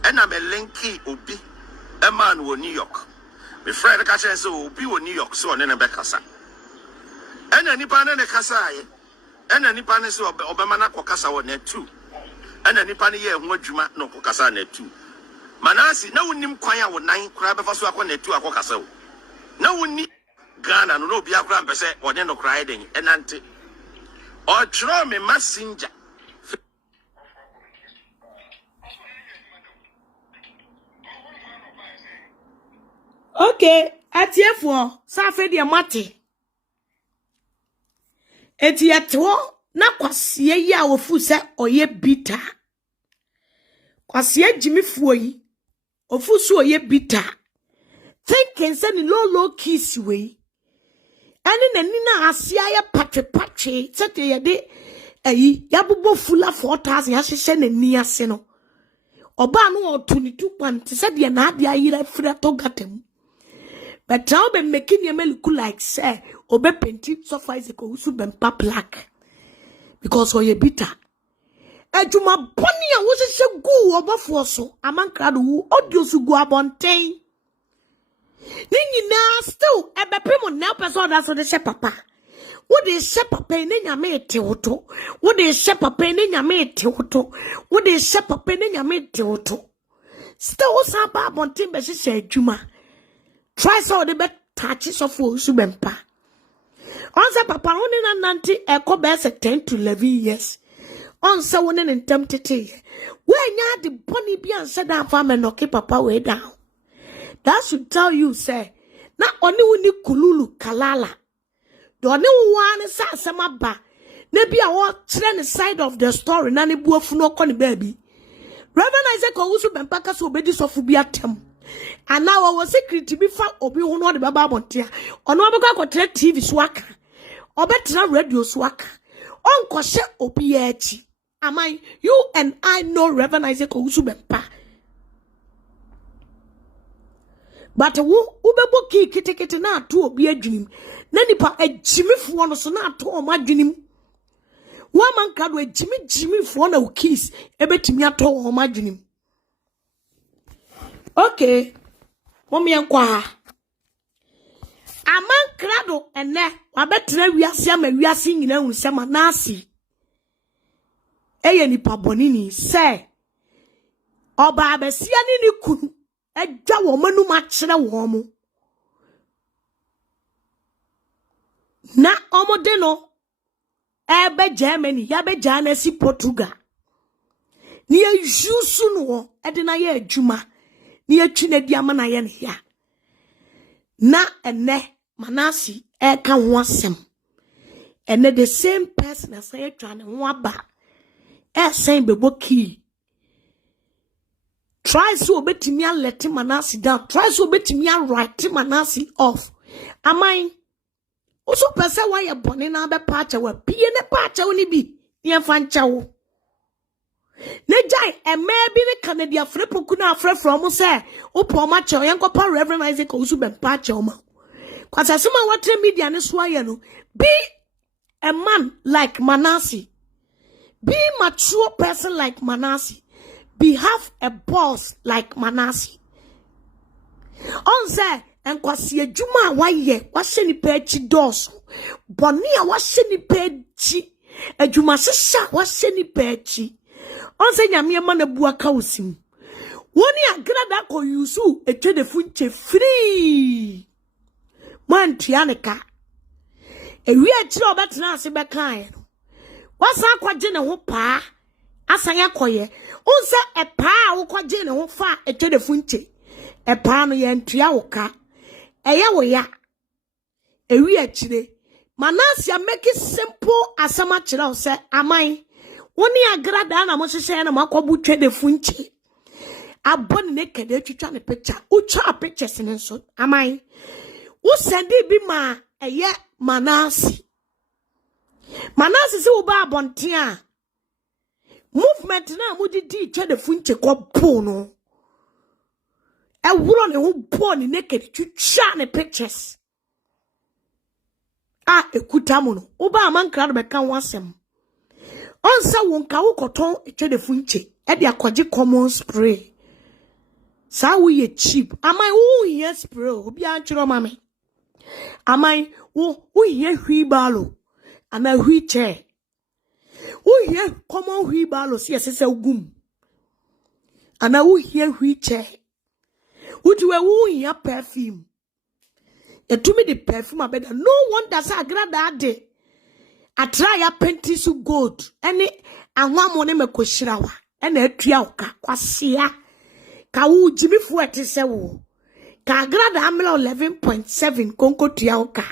And I'm a linky obi. A man wo New York. My friend Kasha so obi wo New York so on a bekasa. And any pan and a kasa. And any pan is Obamana Kokasa on net too. And any pan here what you no Kokasa net too. Manasi, no nim kwaya with 9 crab of us on net 2 Kokasa. No one need Ghana no be a grand per se or then no crying and anti. Or draw me messenger. Okay, at here for Safedi Amati. Etiato na kwasie ya wofu se oye bita. Kwasie Jimmy Fuyi. Ofu so oye bita. Thinking say ni low kiss way. Ani na nina asia ya patwe sete ye de ayi ya bobo fula 4000 ya hye na ni ase no. Oba no 22 pant se de na ade ayira frɛ to gatem. But now be making your look like say obe penti so far is ko usu bempa black because oye bitter. Ejuma boni a wo hye gu obofo so Amankrado wu AUDIOS gu abonten. Ni na still ebepem na person that so de she papa. Wo de she papa ne nyame etewoto. Wo de she papa ne nyame etewoto. Wo de she papa ne nyame etewoto. Still wo san ba abonten be hye adwuma. Try so the bet touches of Subempa. Once papa only nanti eko best 10 to 11 years. Once one in tempted. When ya the bunny be and said down farm and knock papa way down. That should tell you, say, not only when you kululu kalala. The only one is sama ba. Maybe I want the side of the story, nani buofu no koni baby. Reverend Isaac Subempa kaso obedi so fubiatem. And now I was secret to be found obi who know the Baba Montia. Or no go TV swaka. Or better radio swaka. Uncle she opiachi. Am I you and I know Reverend Isaac Subempa. But who ubebo ki kiti na to obi a dream. Nanipa a Jimmy for so na to my dream. One man card with Jimmy for no kiss. Ebetimi ato my dream. Okay. Mommy nkwa. Amankrado ene wabetre wiase ama wiase nyina hu se manasi. Eye nipa bonini se oba abesia ni kunu edwa wo manu ma kire wo mo. Na omode no ebe Germany ya be jana si Portugal. Ni yusu no ede na ye adwuma. Ni etwine dia mana ye ne ya na ene manasi eka ho asem ene the same person as I twa ne ho aba sen bebo ki try so betimi aleti manasi down try so betimi write manasi off amai oso pese wa ye bone na be pacha wa pie ne pacha oni bi ye fancha wo Nejai a maybe the Canadian Frepoku na afre from say, O poor macho, Yankopa Reverend Isaac Subempa Choma. Cause as someone what media and swayano, be a man like Manasi, be mature person like Manasi, be have a boss like Manasi. On say, and kwasi Juma waye, washeni pechi doso, Bonia washeni pechi, a Juma sisha washeni pechi. Onse nyame ma na bua ka osim woni agrada ko yusu etwe de funche free man tianeka ewi akire obetena ase be kan no wasa akwaje ne ho pa asan yakoye onse e pa wo kwaje ne ho fa etwe de funche e pa no ye ntua wo ka eye wo ya ewi akire Manasia make it simple asama kire o se amai Woni agrada na mo hye na makobu twa de funchi abon ne kede twitwa ne picture ucha pictures ne so amai wo send bi ma eye Manasi se wo ba abonten a movement na mo didi twa de funchi ko po no wuro ne ho bo ne naked twitwa ne pictures ekuta mu no oba Amankrado be kan wasem onsa wonka wo koton etwedefu nche e de akwaje common spray sa wo ye cheap amai wo ye spray obi anchiro mame amai wo ye hwi balo ana hwi chair wo ye common hwi balo si esese ugum ana wo ye hwi chair Utuwe wu ya perfume. Etumi the perfume abeda. No wonder sa agrada ade. Atra ya penti su gold. Ene anwa mone me koshirawa. Ene etua oka kwasia. Ka wu jimi fu ete se wo. Ka agrada amela 11.7 konko tua oka.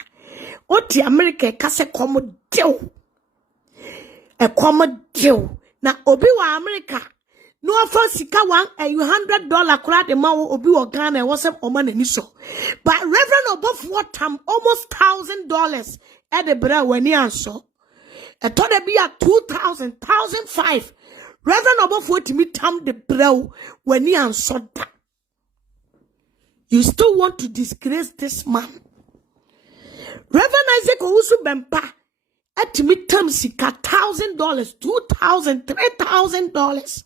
Oti America ka se komo dew. E komo dew. Na obi wa America no offer sika $100 kura de ma obi wo Ghana was oma na ni so. But Reverend above what time almost $1,000 at the bra when he answer. I thought it be at 2,000, 1,500. Reverend above what me tam the bra when he answered that. You still want to disgrace this man. Reverend Isaac Owusu Bempa at me tam sika $1,000, $2,000, $3,000.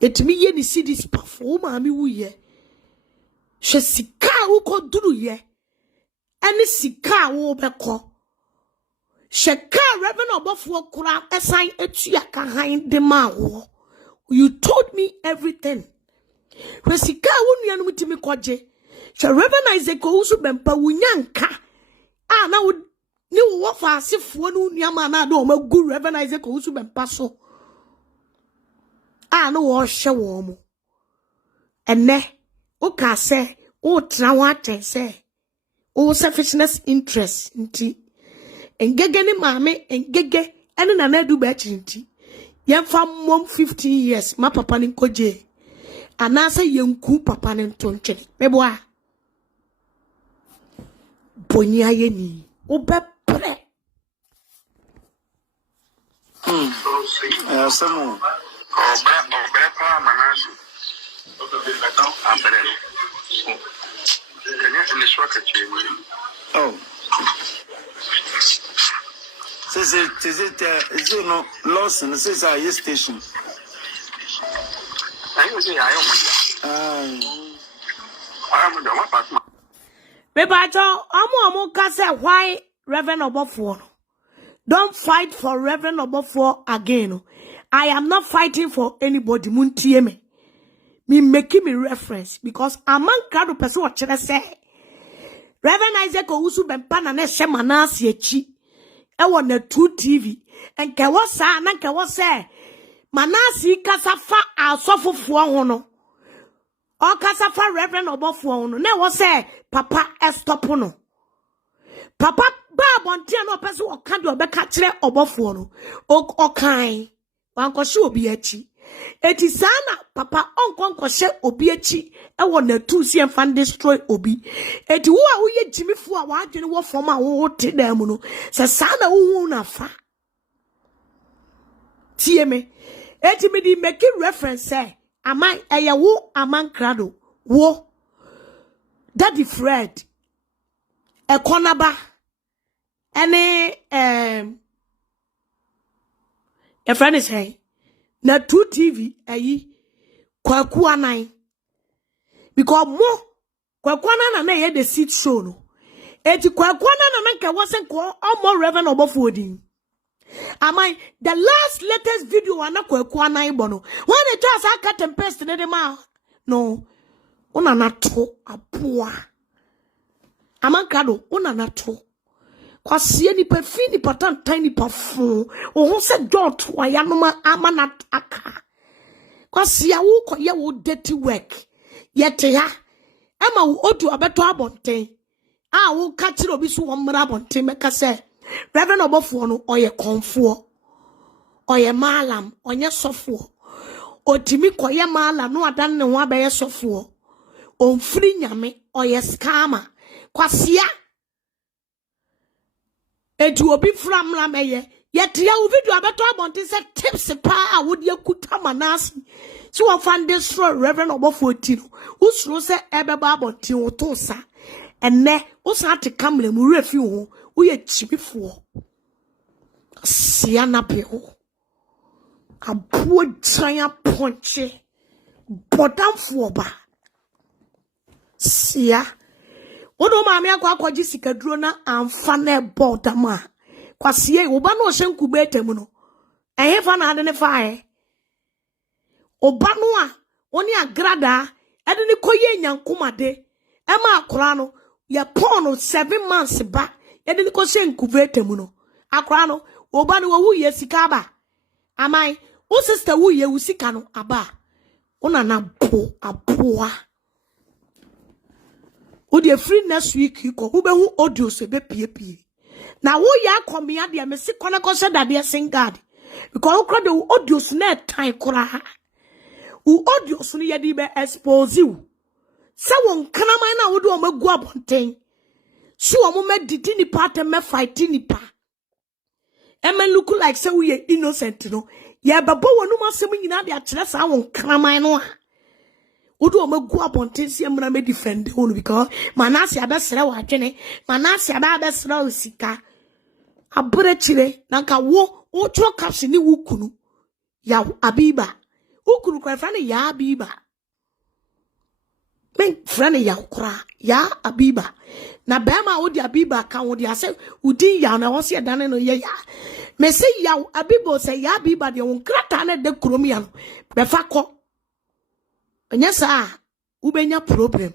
Et me ye ni see this performer mi wu ye. She sika wo ko duru ye. Any sika wo beko. She ka Reverend obofo kura esan etua ka han de ma wo. You told me everything. She sika wo nua no mutimi koje. She Reverend Isaac Owusu Bempa wunyanka. Na wo ni wo fa asefo no nua ma na do ma gu Reverend Isaac Owusu Bempa so. No wash a warm. And ne, oka say, o trawate say, o selfishness interest, inti. And gegeni mame, and gege, and an do betchinti. Yan fam 15 years, ma papa ninkoje. And I say, young coup papa nintonche. Meboa. Bonya yeni, o bepre. Some oh. Is it no Lordson? This is our station. Bebajo, amu kase why Reverend Obofo. Don't fight for Reverend Obofo again. I am not fighting for anybody. Muntie me. Me making me reference because Amankrado person what should I say? Reverend Isaac Owusu Bempa na ne she manase echi. E won na 2 TV. Enke wo sa na nke wo say manase kasa fa asofofo ho no. O kasa fa Reverend Obofo ho no. Na wo say papa stop no. Papa ba bontia no person o ka de obeka kire Obofo no. O kan wankoshe obi achi. Eti sana papa onkonkoshe obi achi e wo na tu si enfan destroy obi. Eti wo a wo ye jimifo a wa adwene wo from a wo te da mu no. Se sana wo na fa. Tie me. Eti me di make reference say amai eye wo Amankrado wo Daddy Fred Ekonaba ene your friend is saying, na 2 TV ayi kwaku anan because mo kwaku anan na ye the seat show no eti kwaku anan na nke wose ko omo Reverend Obofo odin amai the last latest video wana kwaku anan bo no when it just cut and paste ne de ma no una na to apoa Amankrado una na to kwasi ni perfini patan tiny perfume o se dot wa ya no amana aka kwasi ya wo koye wo dirty work yete ya ama wo odu abeto abonten wo ka kire obi so wo mra abonten meka se Reverend Obofo no oye konfo oye malam onye sofo otimi koye malam no adan ne ho abaye sofo onfiri nyame oye scammer kwasi ya etu obi from lameye yet ya video abeto abonte se tips pa a wodi akuta manasi so one fan destroy Reverend Obofo ti no usro se ebeba abonti woto sa enne usa te kamle mu refi ho uye chibifo sia na pe ho abuo giant ponche bodamfo ba sia wodo maame akwaji sikaduro na amfa na bodama kwasie wo ba no hyenku betem no ehefa na ade ne faae oba no a oni agrada ade ne koye nyankomade ema akora no ye pon 7 months ba ade ne ko hyenku betem no akora no oba no wo ye sika ba amai o sister wo ye usika no aba una na po aboa o de free next week ko wo be hu audios be pie na wo ya komia de me se kona ko se dade singard because wo kro de audios na time kora wo audios no ye di be expose you se won kanaman na wo de o magu abonten so o mo medidi ni part me fight ni pa Emen look like say we innocent no. Ya babo wonu masem nyina de akere sa won kraman no a. Odu o magu abontensi emra me defend wonu because manase abesere wa adwene, manase abesere osika. Abure chire nanka wo tro caption ni wukunu. Ya abiba. Wukunu kwa frane ya abiba. Men frane ya ukra, ya abiba. Na bema odi abiba ka odi ase udi ya na wose dane no ye ya. Me say ya abibo say ya abiba de won krata na de krom ya no. Be fa ko. Enya sa ubenya problem.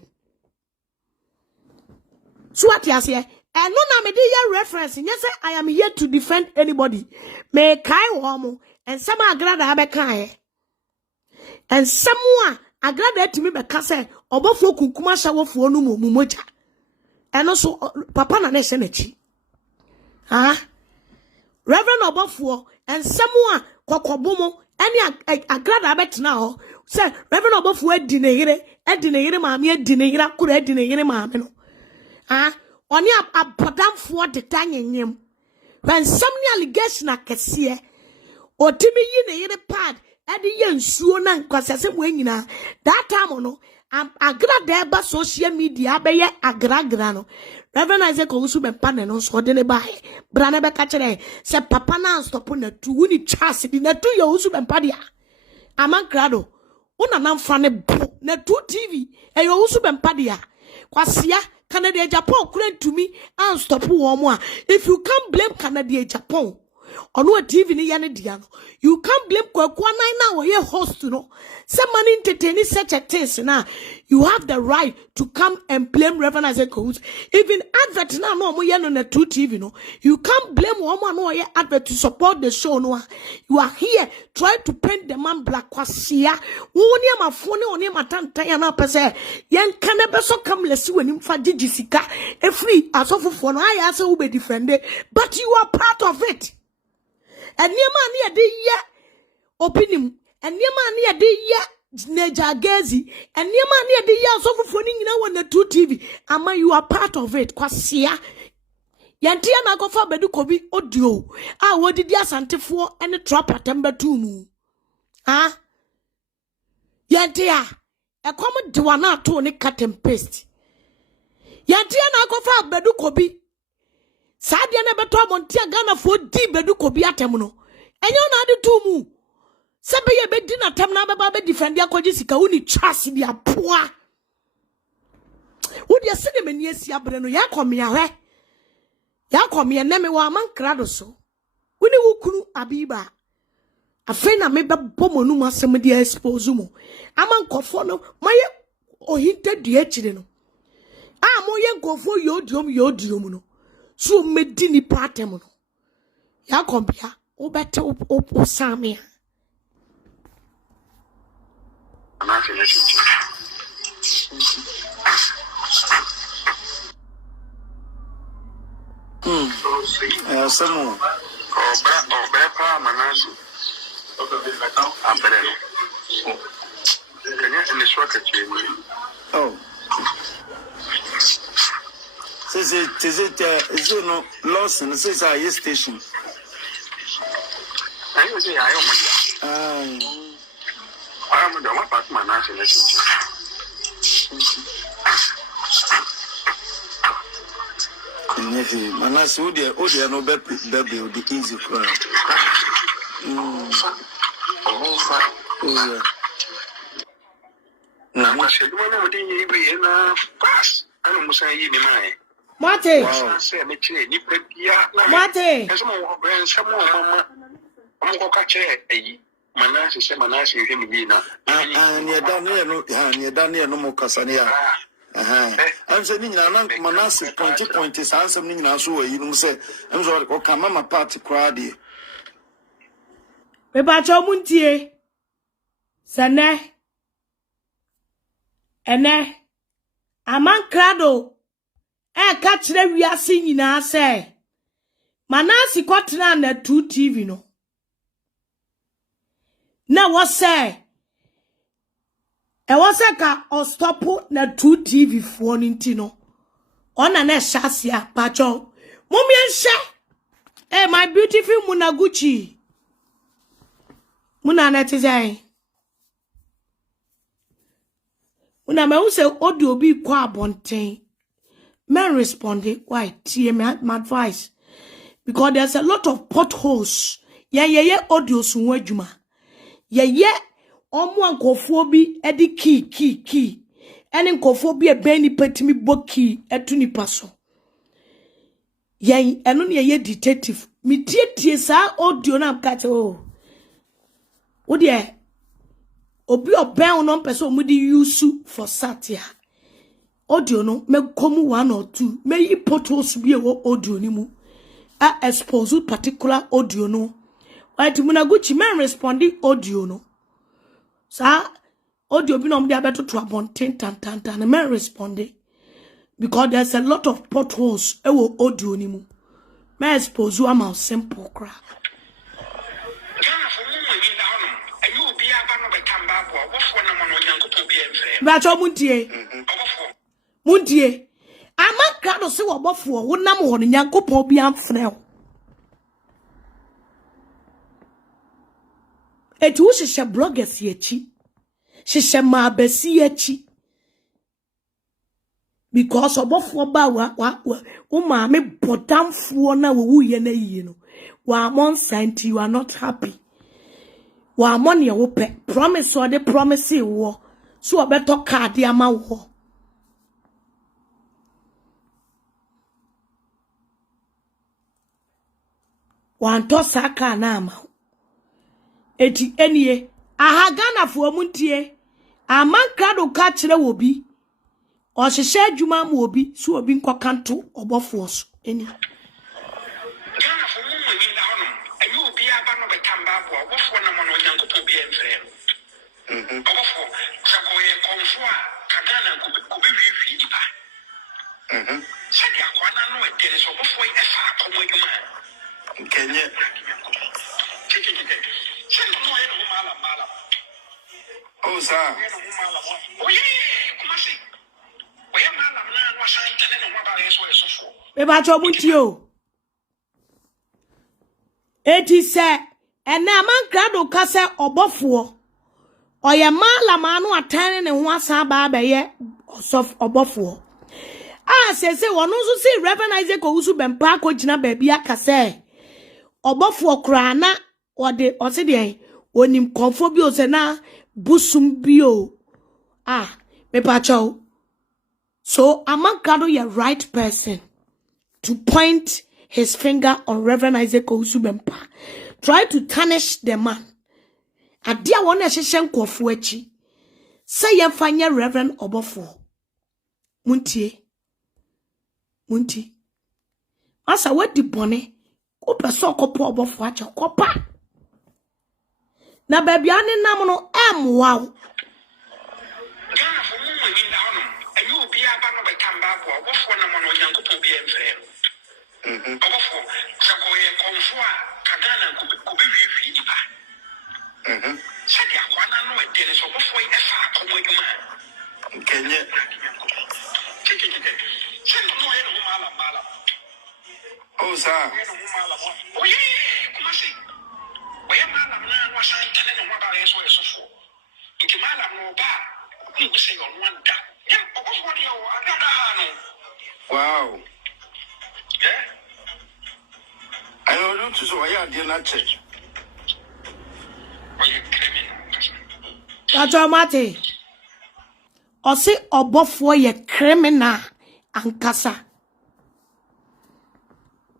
So what you say? And no na me dey reference. Enya say I am here to defend anybody. Me kai wo mo and some agrada abeka and someone agrada etimi be ka say obofo kunkuma shawofo no moja. And also, Papa na nese nechi. Reverend Obafuo and someone kokobomo any agrada bet now. Say Reverend Obafuo edineyire maami edineyira kura edineyire maami no. Oni abodamfo de tanyem. When some allegation akese otimi yi ne yire pad edi ye nsuo na nkwasase mo nyina that time no agrada eba social media be ye agragra no Reverend Isaac Owusu be pa no so de ne bae bra na be ka kire se papa na stop na tu woni chance di na tu ye Owusu be pa dia Amankrado una na mfa ne bo na tu TV e ye Owusu be pa dia kwasia Canada Japan couldn't to me and stop one more. If you can't blame Canada Japan or no TV ni yani diano, you can't blame Kwa now ye host no. Someone entertaining such a taste now. You have the right to come and blame Reverend Isaac Owusu. Even advert now no more on the 2 TV no. You can't blame woman no ye advert to support the show no. You are here trying to paint the man black kwasia. Woni ma phone oni matanta ya na pese. Yen kana be so come lesi when fa jisika. E free asofofo no aya say we be defended, but you are part of it. And niema ni ade ye opinion. And niema ni ade ye nejagezi. And niema ni ade ye asofofo ni nyina won na 2 TV. Ama you are part of it. Kwasia. Yantia na kofa bedu kobi audio. Wodidi asantefo ene trap atemba 2 mu. Yantia come de wana to ne cut and paste. Yantia na kofa bedu kobi. Sadia na beto montia Ghana fo di bedu kobi atem no. Enyo na ade 2 mu. Sebe ye be di na tem na beba be defend akwaji sika uni chase dia poa. Wodi asene mani asi abre no ya komia hwe. Ya komia na me wa Amankrado so. Woni wukuru abiba. Afena me be bomo nu asem dia expose mu. Amankofo no maye ohinte dua chire no. Moye nkofo yodiom no. So medini patem no. Ya kompia obete o samia. Is it no Lordson? This is our station. Manasi, Odia no baby, the easy crowd. Mate. I'm saying, Manasi, point is answer me now. So you say, I'm sorry, okay, Mama party crowd. Mebacho muntie. Sane. Ene. Amankrado. Kachire wiase nyina se. Manasi kwatena na 2 TV no. Na wose. Wose ka o stop na 2 TV fo nti no. Ona na shasia pacho. Mumye nche. My beautiful Munaguchi. Muna netizai. Muna me use audio bi kwa abonten. Men responded, why? TM my advice. Because there's a lot of potholes. Yeah, audios unwejuma. Yeah, omu ankofo edi key. Eni nkofo bi ebeni petimi bo key etu nipa so. Yeah, eno ne ye detective. Mi tie sa audio na mkate oh. Odie obi oben no person mudi use for satia. Audio no me komu 1 or 2 me yi potholes bi ewo audio ni mu a expose particular audio no why ti Munaguchi men responding audio no sa audio bi no mde abeto to abonten tan men responding because there's a lot of potholes ewo audio ni mu me expose am simple cra Bacho Mundie Amankrado se wobofo wo nam ho Nyankopon bi amfrɛ eti wo hyehyɛ bloggers yachi hyehyɛ maabasi yachi because obofo ba wa wo maame bodamfo na wo wuye na yiye no wa mon santi you are not happy wa mon ye wo pe promise or the promise wo so obeto card ama wo wanto saka na ama eti enie ahagana fo muntie Amankrado ka kire wo bi o hyehye adwuma ma obi so obi nkokanto obofo so eni Gana fo mu mu ni da hono ayi obi aba no bekamba bo obofo na mo no Nyankopon bi enfre obofo sako ye konfo a kagana ko be wi dipa sadi akwana no e dere so obofo e fa akomo adwuma Kenya. Oh, sir. Mebacho mutio. Eti se ene Amankrado ka se obofo. Oye malama no atane ne ho asa ba beye osof obofo. Se wono so si Reverend Isaac Owusu bempa ko gina ba bia ka se obofo kra na ode ose de onim konfo bi o se na busum bi o mepacho. So Amankrado you right person to point his finger on Reverend Isaac Owusu bempa. Try to tarnish the man. Adia wona hyehye nkofo achi. Say ye fanya Reverend obofo. Muntie. Asa wadi bone ko peso kopo obofo acha kopa na baby ane nam no wow Gana fo mu mu ni da hono ayi obi aba no bekamba bo obofo na mo no Nyankopon bi enfre obofo sako ye konfo a kagana ko be wi dipa sadi akwana no e dere so obofo e fa akomo adwuma Kenya. Oh, sir. Oh, yeah, come on, see. We have no one telling them what I saw. If you no bar, you say on one that. Wow. Yeah. I don't to so I did not check. That's all, Mate. Or say, Obofo ye criminal and Kasa.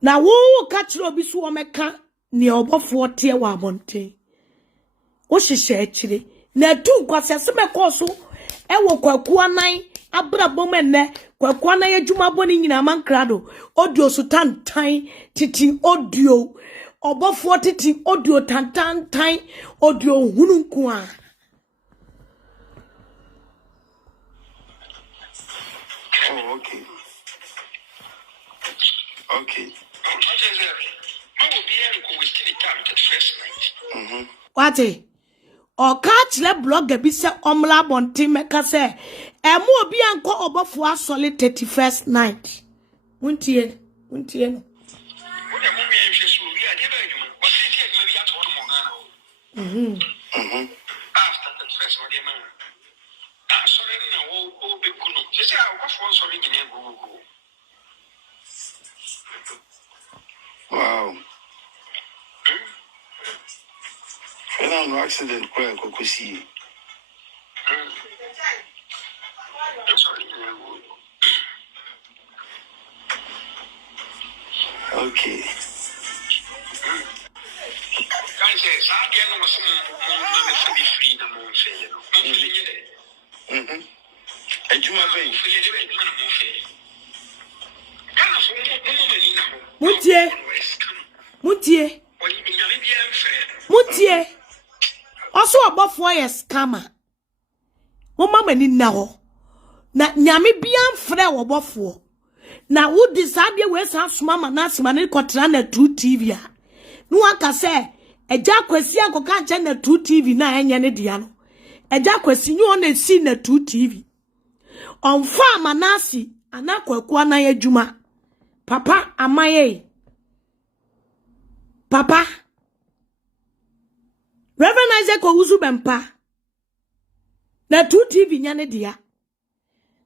Now, who catch Robisu Omeka near Obofo Tia Wabonte? What she said, actually. Na two kwase se mekoso e wo kwakuanan abrabomene kwakuana ye dwuma boni nyina Amankrado audio so tantan titi audio obofo titi audio tantan tan audio hununku a oh okay what or catch the blogger be say omla bonti meka say emu obi anko obofo asole 31st night wuntie no wow. No accident, quite see. Okay. Mutie also obofo ye scammer mama mani na ho na nyame bia mfre obofo na wo decide we san soma manasima ne kotra na 2 TV a no aka se eja kwasi akoka nche na 2 TV na enye ne dia no eja kwasi nyu na si na 2 TV onfa manasi anakwaku na yadwuma papa amaye papa Reverend Isaac Owusu Bempa na 2 TV nyane dia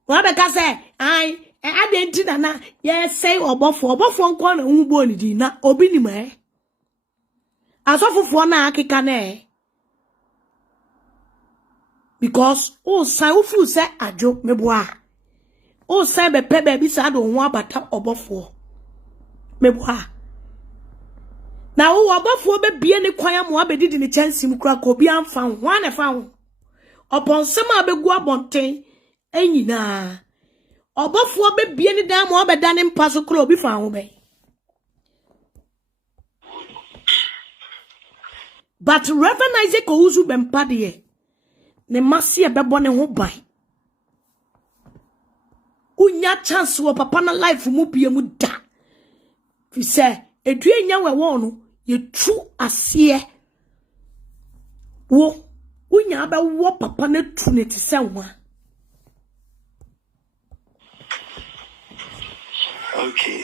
wabeka se ai adenti na ye say obofo nko na hubo ni di na obi ni me asofofo na akika na because o sai ufu se ajo meboa o sai be pe bi sa do ho abata obofo meboa na wo obofo be bie ne kwan am abedidi ne chance mu kura ko bi amfa ho ana fa ho oponsem abegu abonten enyina obofo be bie ne dan mo obeda ne mpaso kura obi fa ho be but Reverend Isaac Owusu Bempa de ne masi ebebo ne ho ban unya chance wo papa na life mu bie mu da fi se edue nya we won no ye tru asie wo unya ba wo papa na tu ne te se wa okay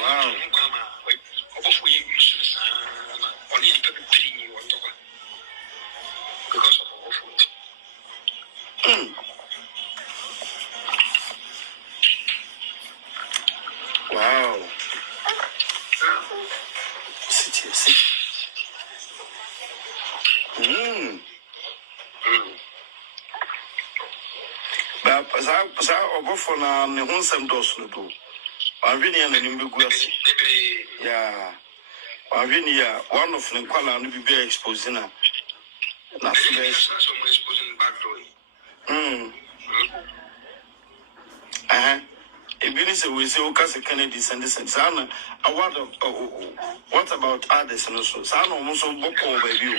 wow. Wow. Sit. But as I obofo na ne ho nsem dos no do. Anhwini ya na nimbegu ase. Yeah. Anhwini ya one of the kwala no be expose na. Na flesh. If you say we say okay, Kennedy send this and Sana, what about others and also Sana also book over you.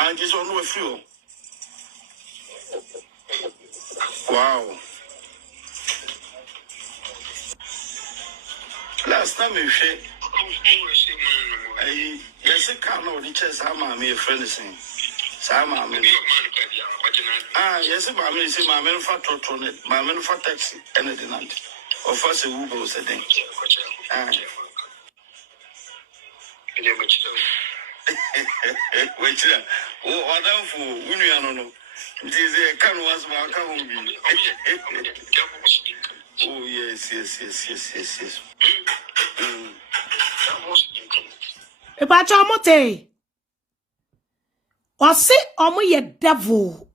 I just want to know a few. Wow. Last time you say, yes, I can't know the chess. I'm a friend saying, Sama. Yes, my man say my man for total, my man for taxi, and the night. Or first a Uber was a thing. Which, oh, Adam for Union. It is a can was my account. Oh, yes. Ebacha mote. Ose omo ye devil.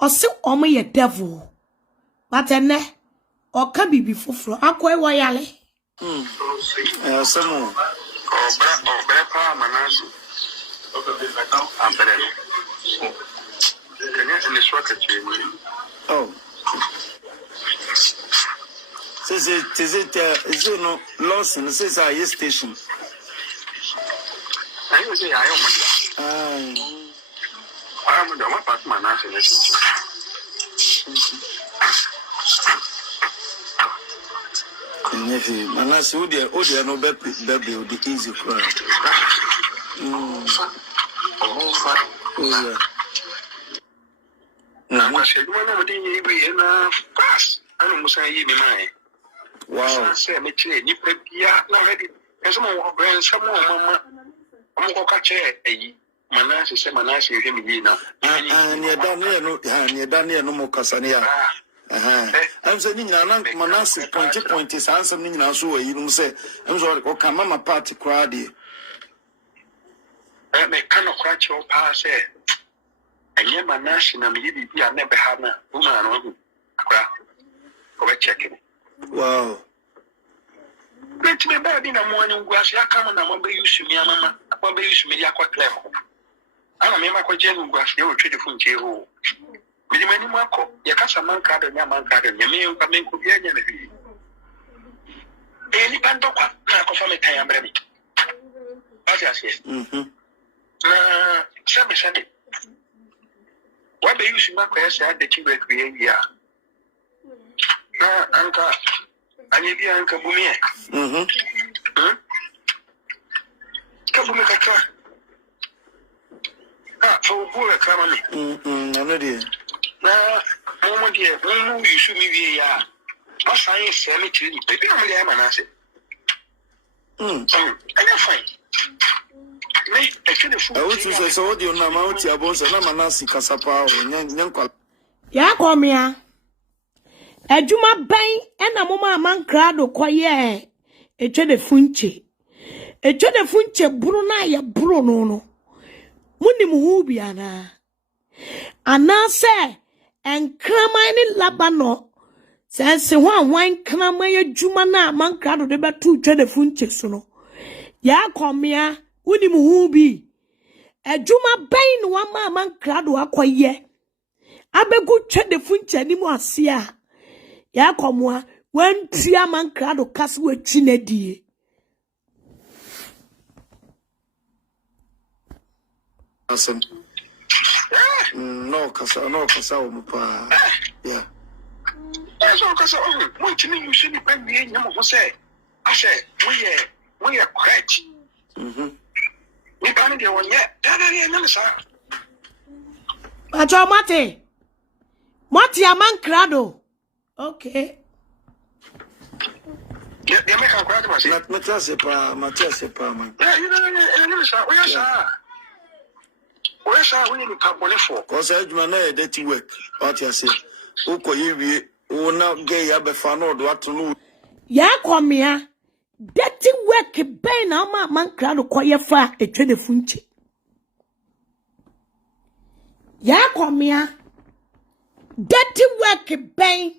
Ose omo ye devil. But ene oka bibi fufuro akwa wayale. Some Obra Manasi. Oh. Is it no Lordson? This is our station. I will say I am the one part Manasi. Manasi, Odia no baby would be easy cry. Oh, yeah. I said, one of the way enough pass. I don't say you mine. Wow. I said, you put now ready. As someone will bring some more, Mamma. I'm going to catch it. Manasi said, Manasi, you hear me now. And you're done here, no more Cassania. I'm saying, Manasi point is answering now, so you don't say, I'm sorry, okay, Mamma party crowd. I may kind of crack your pass. And yet, my national media never had a woman over checking. Wow. Let me baby in the morning, was ya come and I won't be used to me, Mamma. I won't be used to me, I quite clever. I don't remember what Jen was your trade from Jeho. With the many Marco, your casa Amankrado and Amankrado, your mail, but then could be any. Any band of I am ready. As I said. Sunday. What do you see my question at the children create here? Uncle, I need the Uncle Bumia. Kabumaka. For poor economy. I'm ready. Now, moment here, you should be here. My science cemetery, baby, I'm an asset. And I'm fine. I would say so. Do you know about your bones and Manasi Casapa? Ya komia. Ejuma ben ena mama Amankrado kwaye. Eche de funche. Eche de funche bruna ya bruno no. Muni muhubi ana. Ana se enkrama ni labano. Se wan krama ya juma na Amankrado de batu eche de funche sono. Ya komia. Uni muhubi. Ejuma bain wama Amankrado akwaye. Abegu chede funche ni mu asia. Ya komwa wen tia Amankrado kasu we chinedie. No kasa umupa. Yeah. So kasa mo chini you should be be nyamo ho say. I say we are correct. We can't get one yet. Ajo Mati Amankrado. Okay. Yeah, they make a crowd was not Mathias, man. Yeah, you know, where's we need to come for? Because Edmund, dirty work. What you say? Oko, you will not gay Abefano, what to know. Ya come here. Dirty work ben na Amankrado kwaye fa etwe de funche. Ya komia. Dirty work ben.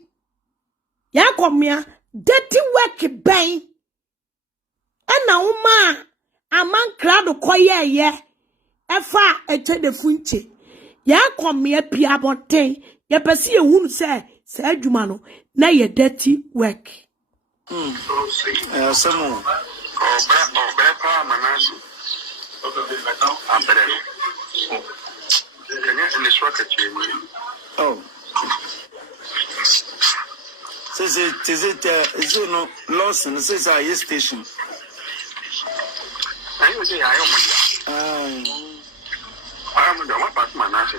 Ya komia. Dirty work ben. Ana uma Amankrado koye efa eche de funche ya komye pia bonten ya pesi ehunu se adwuma no na ye dirty work Samo pa manasi ambere kanya in this rocket oh is it no Lordson says I station I was say I am the one part manasi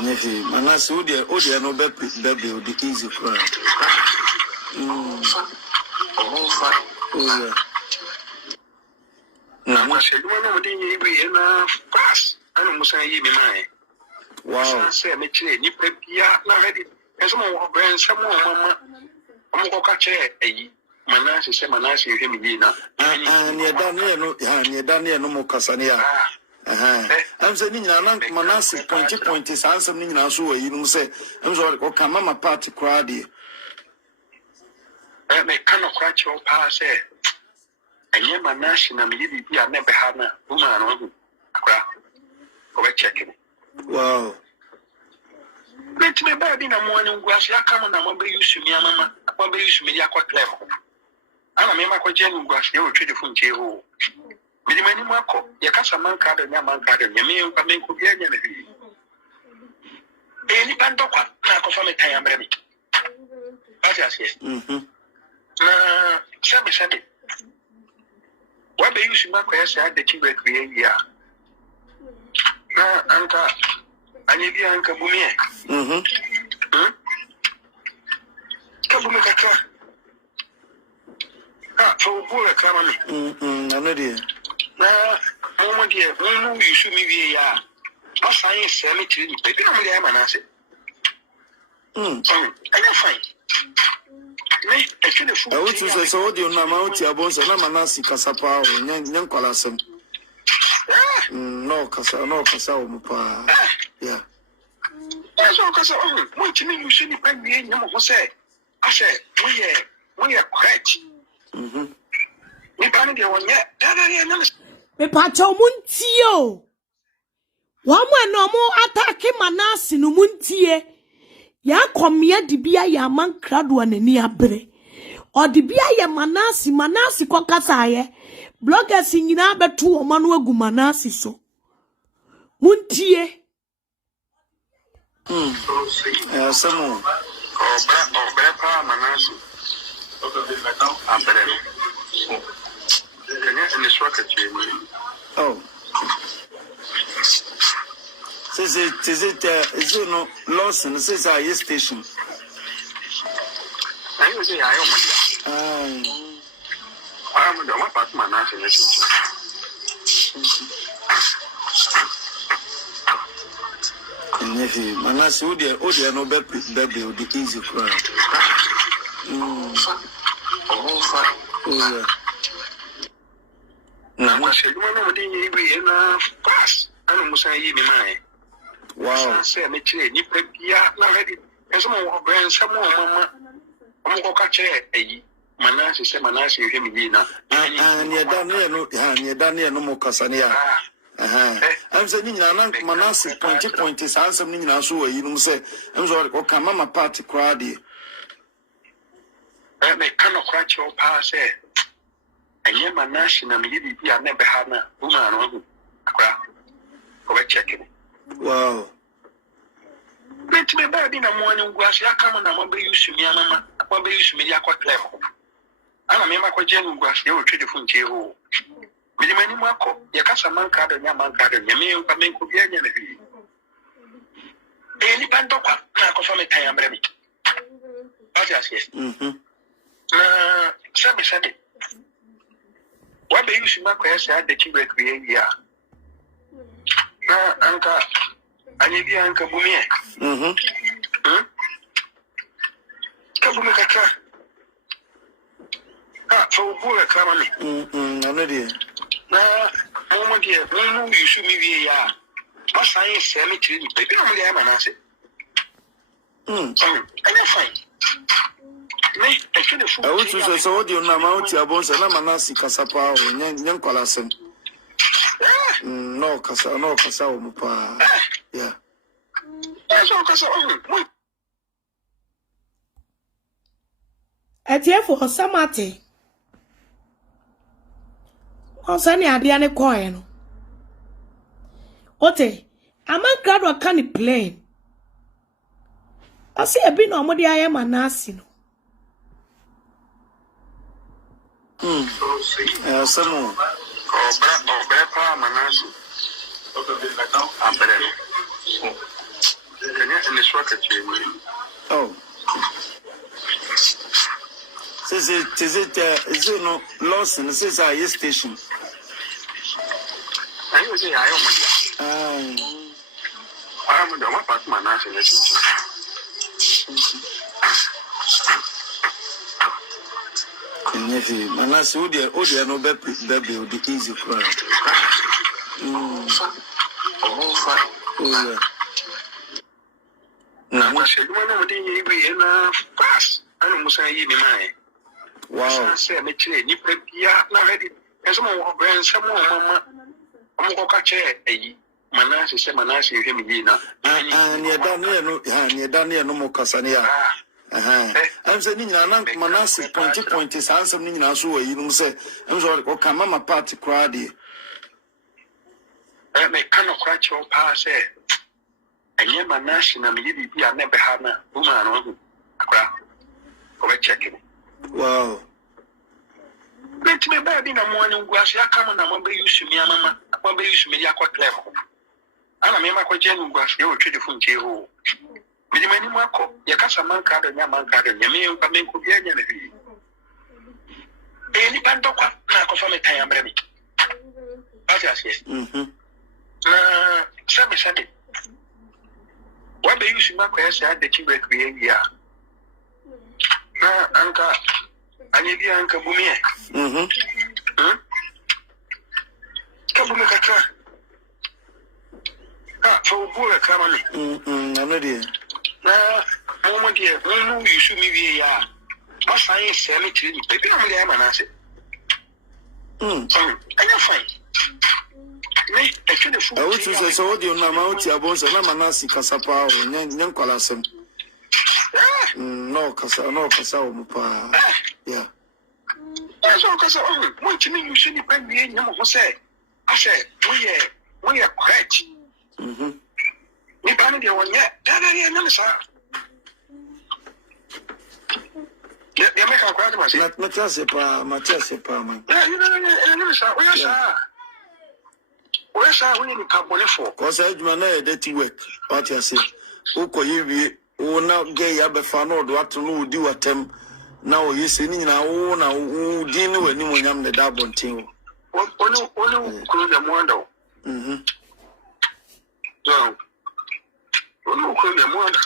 Manasi Odia no baby the easy cry. Oh yeah. I said one of the fast. I don't say you be mine. Wow. I say me chile ni pepia na ready. There's more brand some more mama. I'm going to catch a Manasi say Manasi you hear me now. And you're done here no more Casania. I'm saying Manasi point is answer me now so you say I'm sorry okay mama party crowd I may cannot crack your pass and yet Manasi na me be never had na woman go check it. Wow. Let me baby in the morning grass ya come on and be used to me mama be used to me quite clever. I remember quite genuine grass you will treat the phone jail. Many Marco, Yakasa Mankado, Yamankado, Yamil, Pamenko, Yanami. Any Pandoka, Narco from a time, baby. That's yes. Shabby. What they use to make us at the Chiba create here? Anka, I need the Anka Bumie. Kabumaka. For poor economy. I know dear. Moment here, when you should be a science cemetery, baby, I'm an answer. I'm fine. I would say, so do you know about your boss and Manasi Casapa and young Colasum? No, Casa, Mupa. Yeah. That's all Casa. What do you mean you shouldn't be in your say? I said, we are correct. We can't get one yet. Me pacho muntio. Wamwe no mo atake Manasi no muntie. Ya komia dibia ya Amankrado anani abre. O dibia ya Manasi kwa kasa ye. Bloggers nyina betu o manu agu Manasi so. Muntie. Samo obra pa Manasi. Ambere. In this rocket oh. Is it no Lordson says I station? I was say I am the one part Manasi. Manasi Odia no baby the easy cry. Oh yeah. I said one of the fast. I don't say you be mine. Wow. I say me chile ni pepia na ready. There's more brand some more mama. I'm going to catch a Manasi say Manasi you hear me now. And you're done here no more Casania. I'm saying Manasi point is answer me now so you say I'm sorry okay mama party crowd I may cannot crack your pass and yet Manasi na me be never had na woman go check it. Wow. Let me baby in the morning grass ya come and be used to me mama be used to me quite clever. I remember quite genuine grass you will treat the phone jail. Many Marco, Yakasa Mankado, Yamankado, Yamil, Pamenko, Yanami. Any Pandoka, Narco from a time, baby. That's yes. Shabby. What they use to make us at the Chiba create here? Anka, I need the Anka Bumie. Kabumaka. For poor economy. I know dear. Moment here, when you should be a science cemetery, baby, I'm an answer. I'm fine. I would choose so audio Namauti Abons and Amanasi Casapa, Yankolasem. No, Casa, no, Casa, Mupa. Yeah. At here for Samati. On Sunny Adiane coin. Ote, Amankrado can't plane. I see a bit no more. I am a nasi. Some oh. Is it no Lordson? This is our station. I would say I am the one part my national. Manasi, Odia, no baby, will be easy crowd. Oh, yeah. Now, I said, one of the way in a fast. I don't say, wow, I said, you put not ready. As someone ran some more, Mamma, I'm going to catch a Manasi, say Manasi, you hear me now. And you're done here, no more Cassania. I'm saying, Manasi, point is answering now, so you don't say, I'm sorry, or come Mamma party crowdy. I may cannot catch your pass, and yet Manasi, and maybe I never had a woman or checking. Wow. Let me baby no morning was ya come on, I won't be used to me, Mamma. I won't be used to me, I quite clever. And I mean, my general was your telephone jail. With many Marco, Yakasa Mankard and Yamankard, and Yamil, but make could be any. Any kind of Marco from a time, baby. As I say, Sammy. What do you see, Marco? I said the children create here. Uncle, I need the Uncle Bumie. Come on, for Bula Camani. I'm ready. Now, moment here, no, you should be here. What I say, baby, I'm an answer. I'm fine. I would choose a audio Namauti Abons and Amanasi Casapa, Yankolasem. No, Casa, Mupa. Yeah. That's all because what you mean you shouldn't bring me in. No, say, I said, we are correct. We banned you one yet. That's sir. You make a crowd of us. Matasepa, man. Yeah, you know, sir. Where's our winning company for? Because I do not dirty work. What I say, Oko, you will not gay Abafano, what to know, do at them. Now you see, now, dinner when you am the double thing. Only could the window. So, only could the window.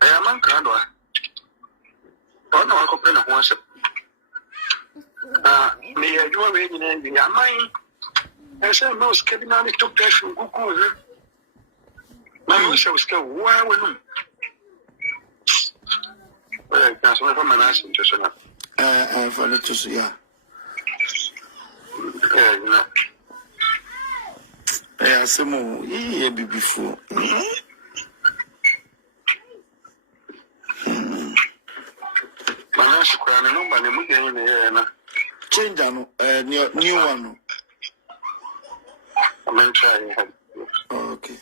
I am Amankrado. Don't know I could play once. May I do a reading in the mine? I said, most cabinary took that from Google. My wish I was going, why would you? Well, that's what I'm asking to say. I found it to see, yeah. Yeah, some more, yeah, before. Manasi crying, nobody moving in the air. Change a new one. I'm trying. Okay.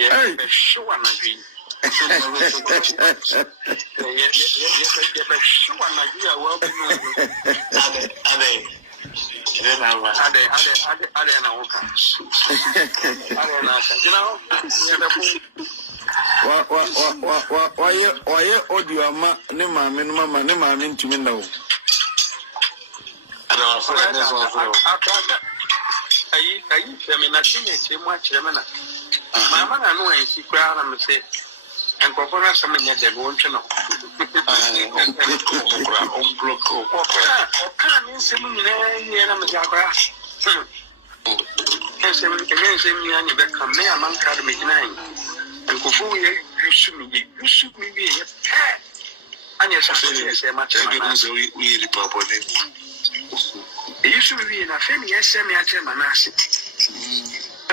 Hey, sure, I'm Why audio Nema to me now? Mamma, I know she cried and say, and Papa, someone yet they won't know. Can't Yes, I'm going to come near Amankrado Rev. And go for you should me be a pet. And yes, I say much we the property. You should be in a family, yes, semi at Manasi.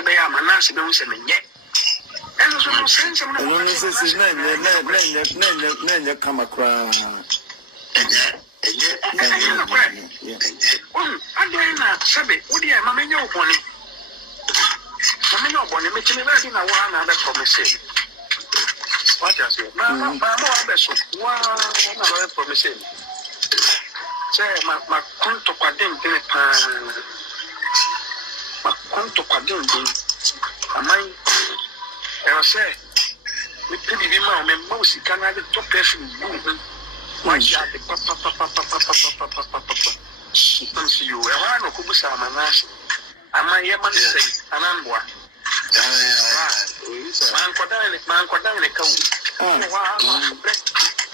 They are Manasi, don't say me yet. And also, no sense of no come across. I dare not, Sabby. Would you, Mamma, your bonnet? Mamma, your bonnet, making a very another promise. What I say, Mamma, another promise. Say, my conto quadrin, my conto quadrin. Am I? I say, we pay the amount of most Canada top person. Why shall the papa? See you, I know who are Manas. Am I a man say, an amboa? Man, Kodanica.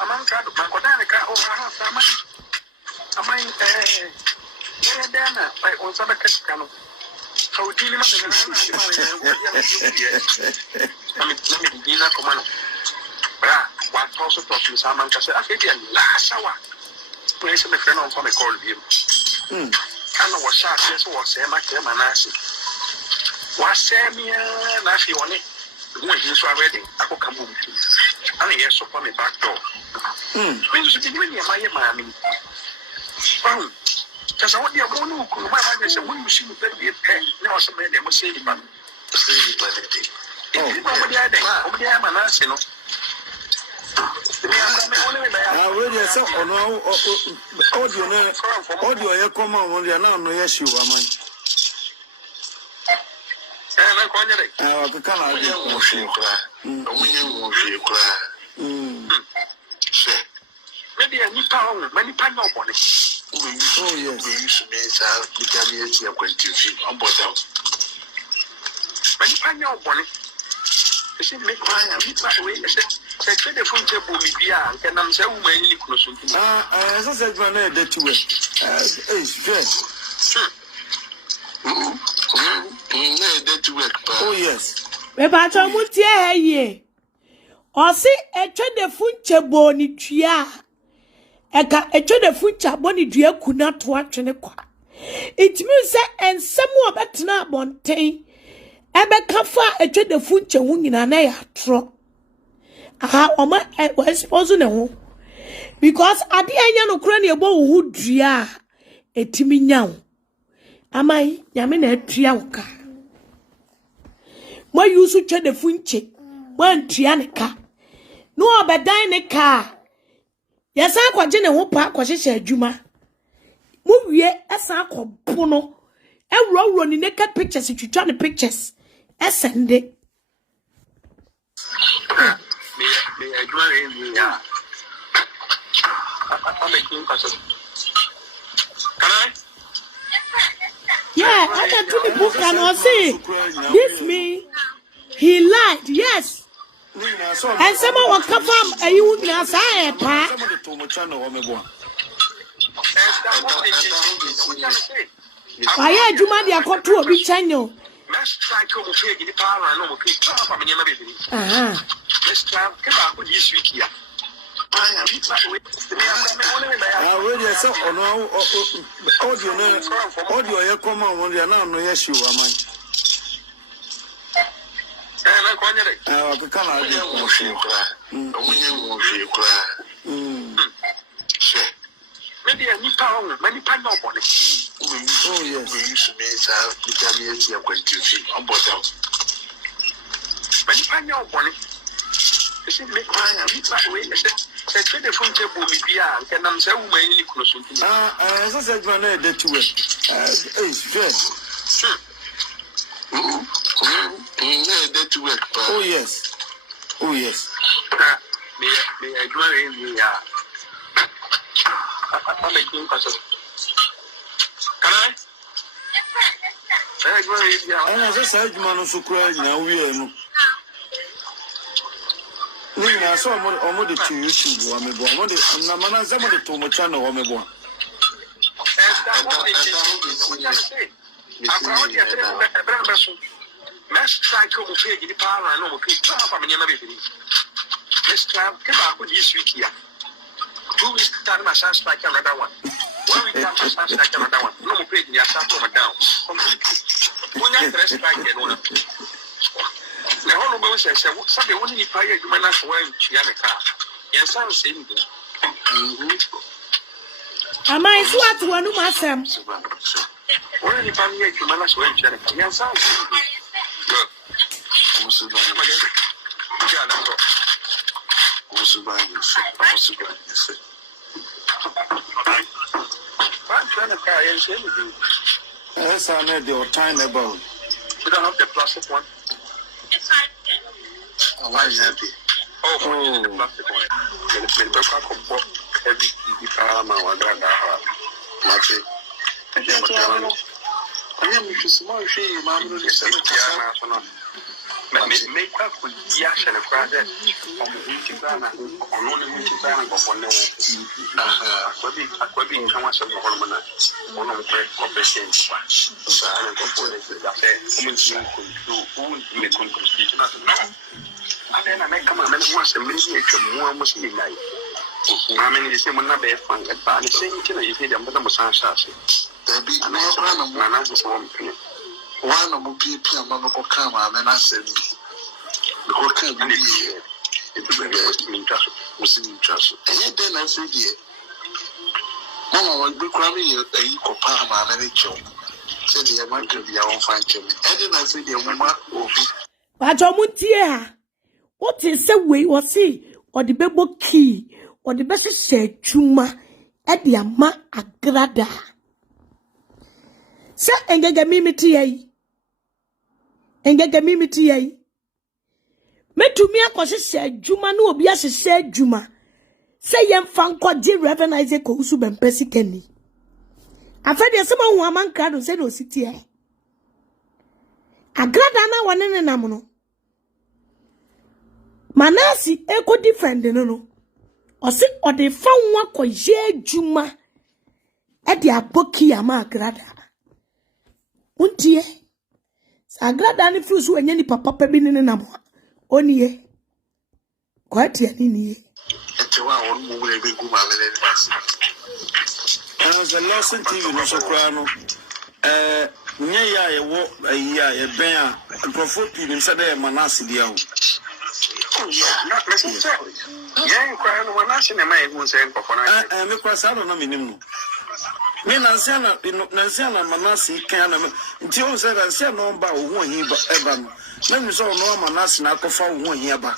Amankrado, Kodanica, am I Dana, I also a cascano. How do you know? One person talks to someone can say, I think last hour. Place in the friend on a call him. I know what shot this was a Macam and Nasi. Was Samia Nasi on it? When he's already, I will come home. And yes, upon the back door. When you be doing your mammy. Oh, just what you're going to do. My said, when you see me, be a pen, now some men must say, but say the planet. Oh, the other, I'm an arsenal. Already said, oh no, audio, you come on, you are not no issue, am I? I maybe a new town, many pound of money. Oh, yes, we used to make a question on bottom. Many pound of money. I said, make my way. I said, the phone table will be young, and I'm so many close to me. As I said, my name, that you were. Oh, yes. Rebata mutia ye. Osi eche de funche boni tria. Eka eche de funcha boni dua kuna to atwene kwa. It means say ensemu obetena bonten. Ebe kafa eche de funche hu nyina na ya tro. Aha oma expose ne ho. Because ade anya no kura ne ebo hu dua etimi nyawo. Amai nyame na atua wo ka. Mo yusu che de funche. Mo antua ne ka. No obedan ne ka. Yesa akwaje ne ho pa akwahye adwuma. Mo wie esa akobo no. Ewuro ni naked pictures twitwa ne pictures. Esende. Me adwuma en ya. I'm making passes. Can I? Yeah, I can do the book and I'll say, this me, he lied, yes. And someone will confirm a you would not say a pa. I had you money, I got to a big channel. Let's try to get the power and no keep from Uh-huh. Let's try to come back with this week here. I already said, oh no, audio, you come on, you are not no issue, am I? I maybe a new town, many pound of money. Oh, yes, we used to make a question on bottom. Many pound of money. I said, make my way. I said, the phone table will be young, and I'm so many close to me. As I said, my name, that you were. It's fair. Oh, yes. Oh, yes. May I go in here? I'm making passes. Can I? I go in here. And as I said, man, so crying now, we are. I saw almost to YouTube. I'm a somebody to my channel. Let's try to get the power and no from any other. Let's try to come up with this week here. 2 weeks time, I shall strike another one. 1 week time, I shall strike another one. No more pay the attack from down. When I press strike and one. The whole of us said, somebody only fire you man as well, Chiana. Yes, I'm saying. Am I swat one of myself? When you find you man as well, Chiana. Yes, I'm saying. Yes, I know the tiny about. You don't have the plastic one? Why is that? Oh, the plastic one. Every make up with Yash and a crowd on only which is on how much of the hormone on a great corporation. So I don't know. And then I make come and once a minute more must be like. I mean, the same one not be fun at the same thing you did, but I'm a sunshine. There be another man, I just want to. One of the people among the come and I said, the whole can be here. It was in trust. And then I said, Mama will be cramming a equal palm and a joke. Said the amount to be our fine children. And then I said, the woman will be. But Jomutia, what is the way or see, or the baby key, or the best said Chuma at the Amankrado. Say, and get the mimity. And get the mimity. Me to me akose se adwuma na obi asese adwuma se yem fa nkwaje Reverend Isaac Owusu bempesi kani afede se ma hu Amankrado se no siti e agrada na wone ne nam no manasi eko defend no o se o de fa nwa kwaje adwuma e de aboki Amankrado untie agrada ni frusu enye ni papa pa bi ne nam Oniye. Quite any. It's a one more will be good. And as a Lordson TV, no soprano. Nya walk a year, a bear, and Confrontation inside a Manasi deal. Oh, yeah, not necessarily. Yeah, crying one nation, a man who's saying, and because I don't know minimum. Me Nansana Manasi can until said I said no about 1 year, but ever. Let me saw no Manasi na kofa 1 year ba.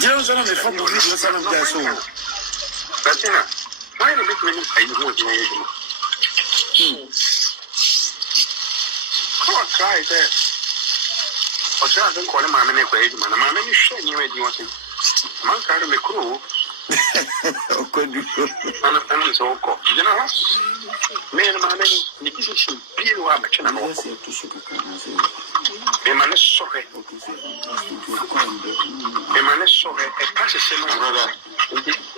Johnson on the phone with the son of their soul. But why do you mean I know come on, try that. Or I don't call him a man, a man, you should you ready want him. Amankrado me crew. And so, you know, man, the position, be a machine. A man is sorry. A man is sorry. A passage, brother.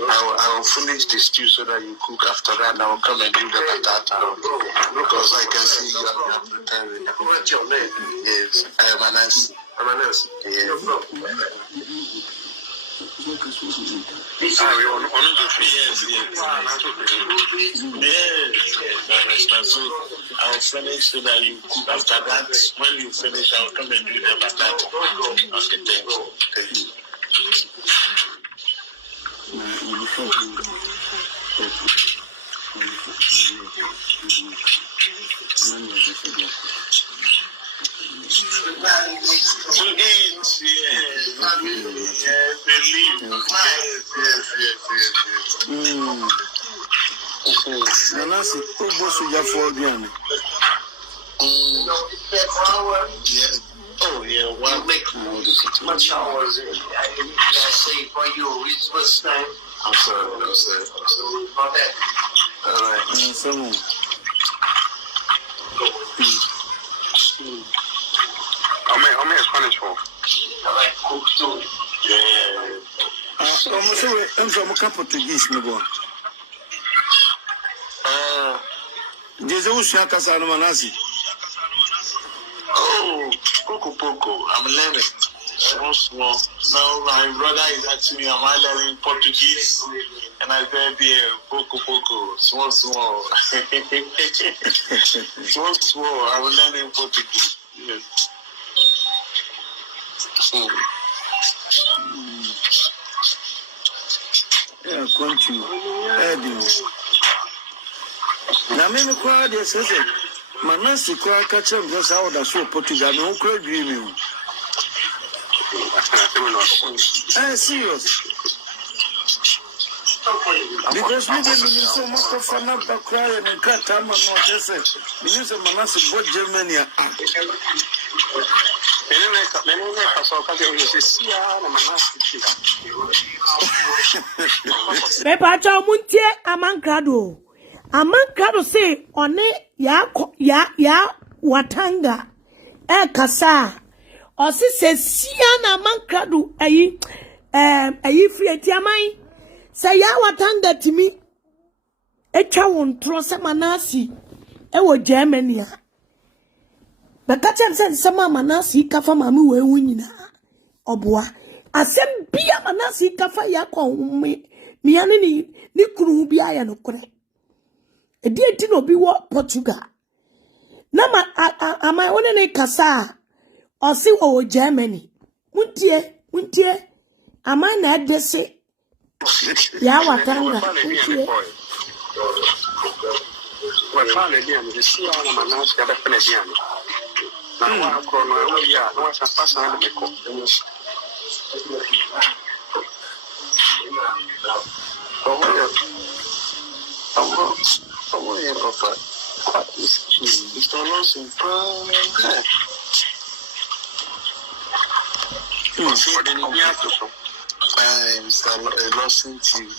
I will finish the stew so that you cook after that. I will come and do the batata because I can see you are preparing. What's your name? Yes, I am Anansi. Yes. I'll finish so that you cook after that. When you finish, I'll come and do the batata. Oh, yeah, well, make much hours. I say for you, what's time? I'm sorry. About that. All right. How many Spanish for? I like cook too. Yeah. I'm from a couple to this, my boy. Jesus Shaka Manasi. Poco. I'm learning. Small. Now my brother is asking me, am I learning Portuguese? And I said, yeah, Poco. Small. Small. I'm learning Portuguese. Yes. Yeah, country. Now, many crowd, yes, Manasi crowd catch up just how the show Portugal, no crowd dreaming. Serious. Because we didn't so much of fun up the cry and cut time and not just say, the news of Manasi bought Germany. Mepacha muntie Amankrado say one ya watanga kasa osi se sia na Amankrado ayi free etiamai say ya watanga timi etwa won tro se Manasi wo Germany a bekacha se Manasi kafa mami we wunyina oboa asem bia Manasi kafa ya kwa miane ni kuru bia ya no kore edi eti no bi wo Portugal na ma ama wona ne kasa osi wo Germany muntie ama na edese ya watanga muntie wa fale dia ni sia na Manasi ya pele dia na wa krono ya no sa pasa na meko It's Lordson. Lordson TV.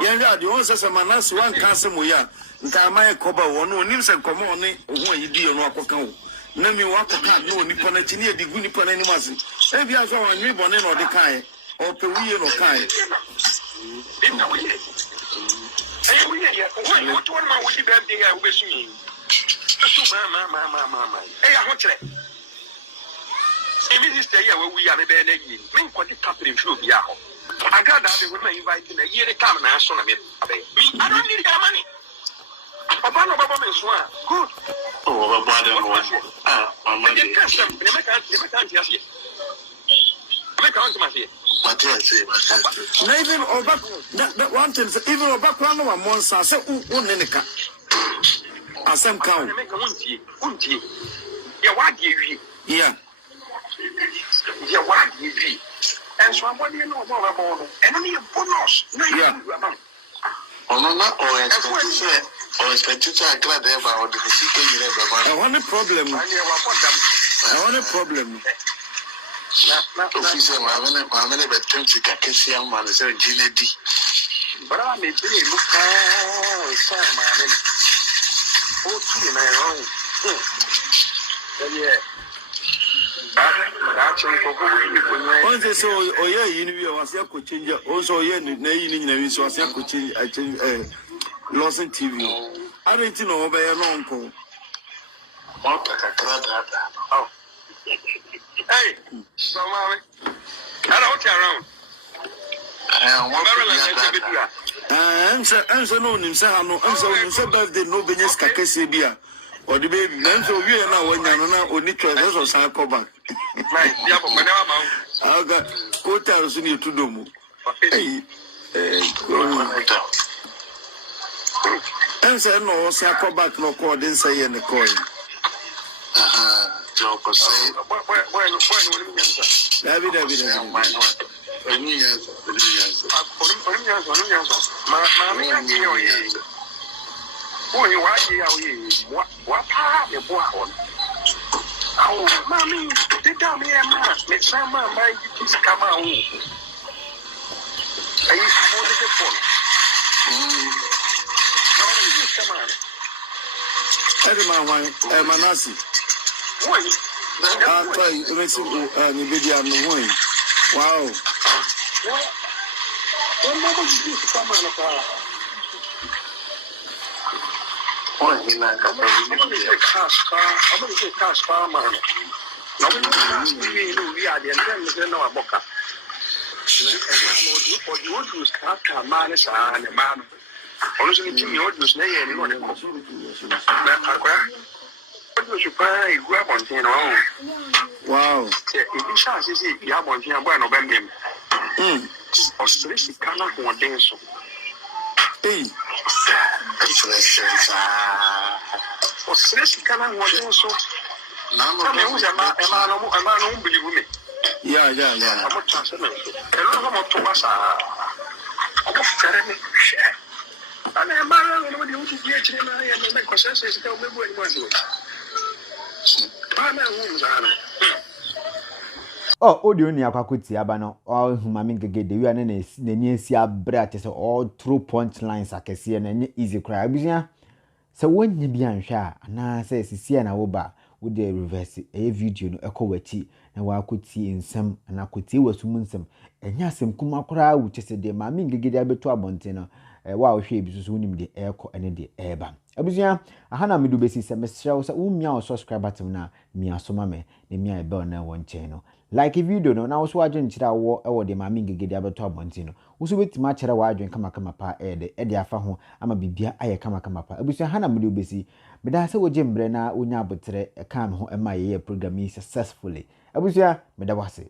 Yeah, the one says Manasi one cancer moya. Ntamaya koba wono nimse komo ne ho yidi no akokan. Na mi wa kokan no nipa na chini edi gu nipa na ni masi. E bia so wan mi bone no de kan. O pe wiye no kan. What one man would be bad thing I wish me. Hey, I want to. If this day where we are a bad again, men quite a couple in Flub Yaho. I got that they would invite in a year to come and ask on me. I don't need your money. Obama is one. Good. Oh, even that one thing, even Obama one monster, so unenica. Asem count. Yeah. Yeah, what you be? And so I'm wondering more about enemy of bonus. Yeah. Or expectation, I glad about the I want a problem. I want a problem. Officer, my many attempts to catch young man is a G.D. But I may be look man. Oh, my own. Yeah. Once they say, oh, yeah, you was your coaching, also, yeah, you so as your coaching, I change Lordson TV. I don't know over your uncle. Oh, hey, so, Mommy, I don't around. I'm so no, I'm so birthday, no business, Kakasibia. or the baby, then so we are now when you're only choices or some come back. Right, yeah, but whenever I got hotels in you to do. And say no, say come back no call, then say in the coin. no, because when oh, mommy, they tell me a man, make some man buy this come out. I used to hold the phone. Come on. Every man want Manasi. Why? I try to make some video on the way. Wow. When mama used to come on. I'm going to say cash car, man. Now we are the end of our book. What you want to start a man is a man. Honestly, Jimmy, what you say, and what you buy, grab on thing. Wow. If you shall see, you have on here, one of them. Australia cannot want dance. Hey. Australia cannot want dance. I mean, who's a man who believe me? Yeah. I'm not transferring. I'm not Thomas. I'm not telling me. And I'm married and nobody who is here today and make consensus. Tell me what you want to do. Oh, audio ni akwakuti aba no all humami ngege de wi ane na ni esi abra te se all true punch lines akese na nye easy cry abusia se wonye bi anhwe a na se sisi na wo ba wo de reverse video no ekowachi na wa akuti nsem na akuti wasum nsem enya asem kuma kora wo chese de mami ngege de abeto abonte no wa wo hwe bi so wonim de eko ene de eba abusia ahana medu besi se mesrew se wo mia o subscribe button na mia so mame na mia ebe na won chen no like video no na wo so adwen kira wo e wo de mami ngege de abeto abonte no wo so betima kira wa adwen kama pa de afa ho ama bibia aye kama pa abusia hana medu besi meda se wo jembre na onya abotre ka me ho ema ye program yi successfully abusia meda wase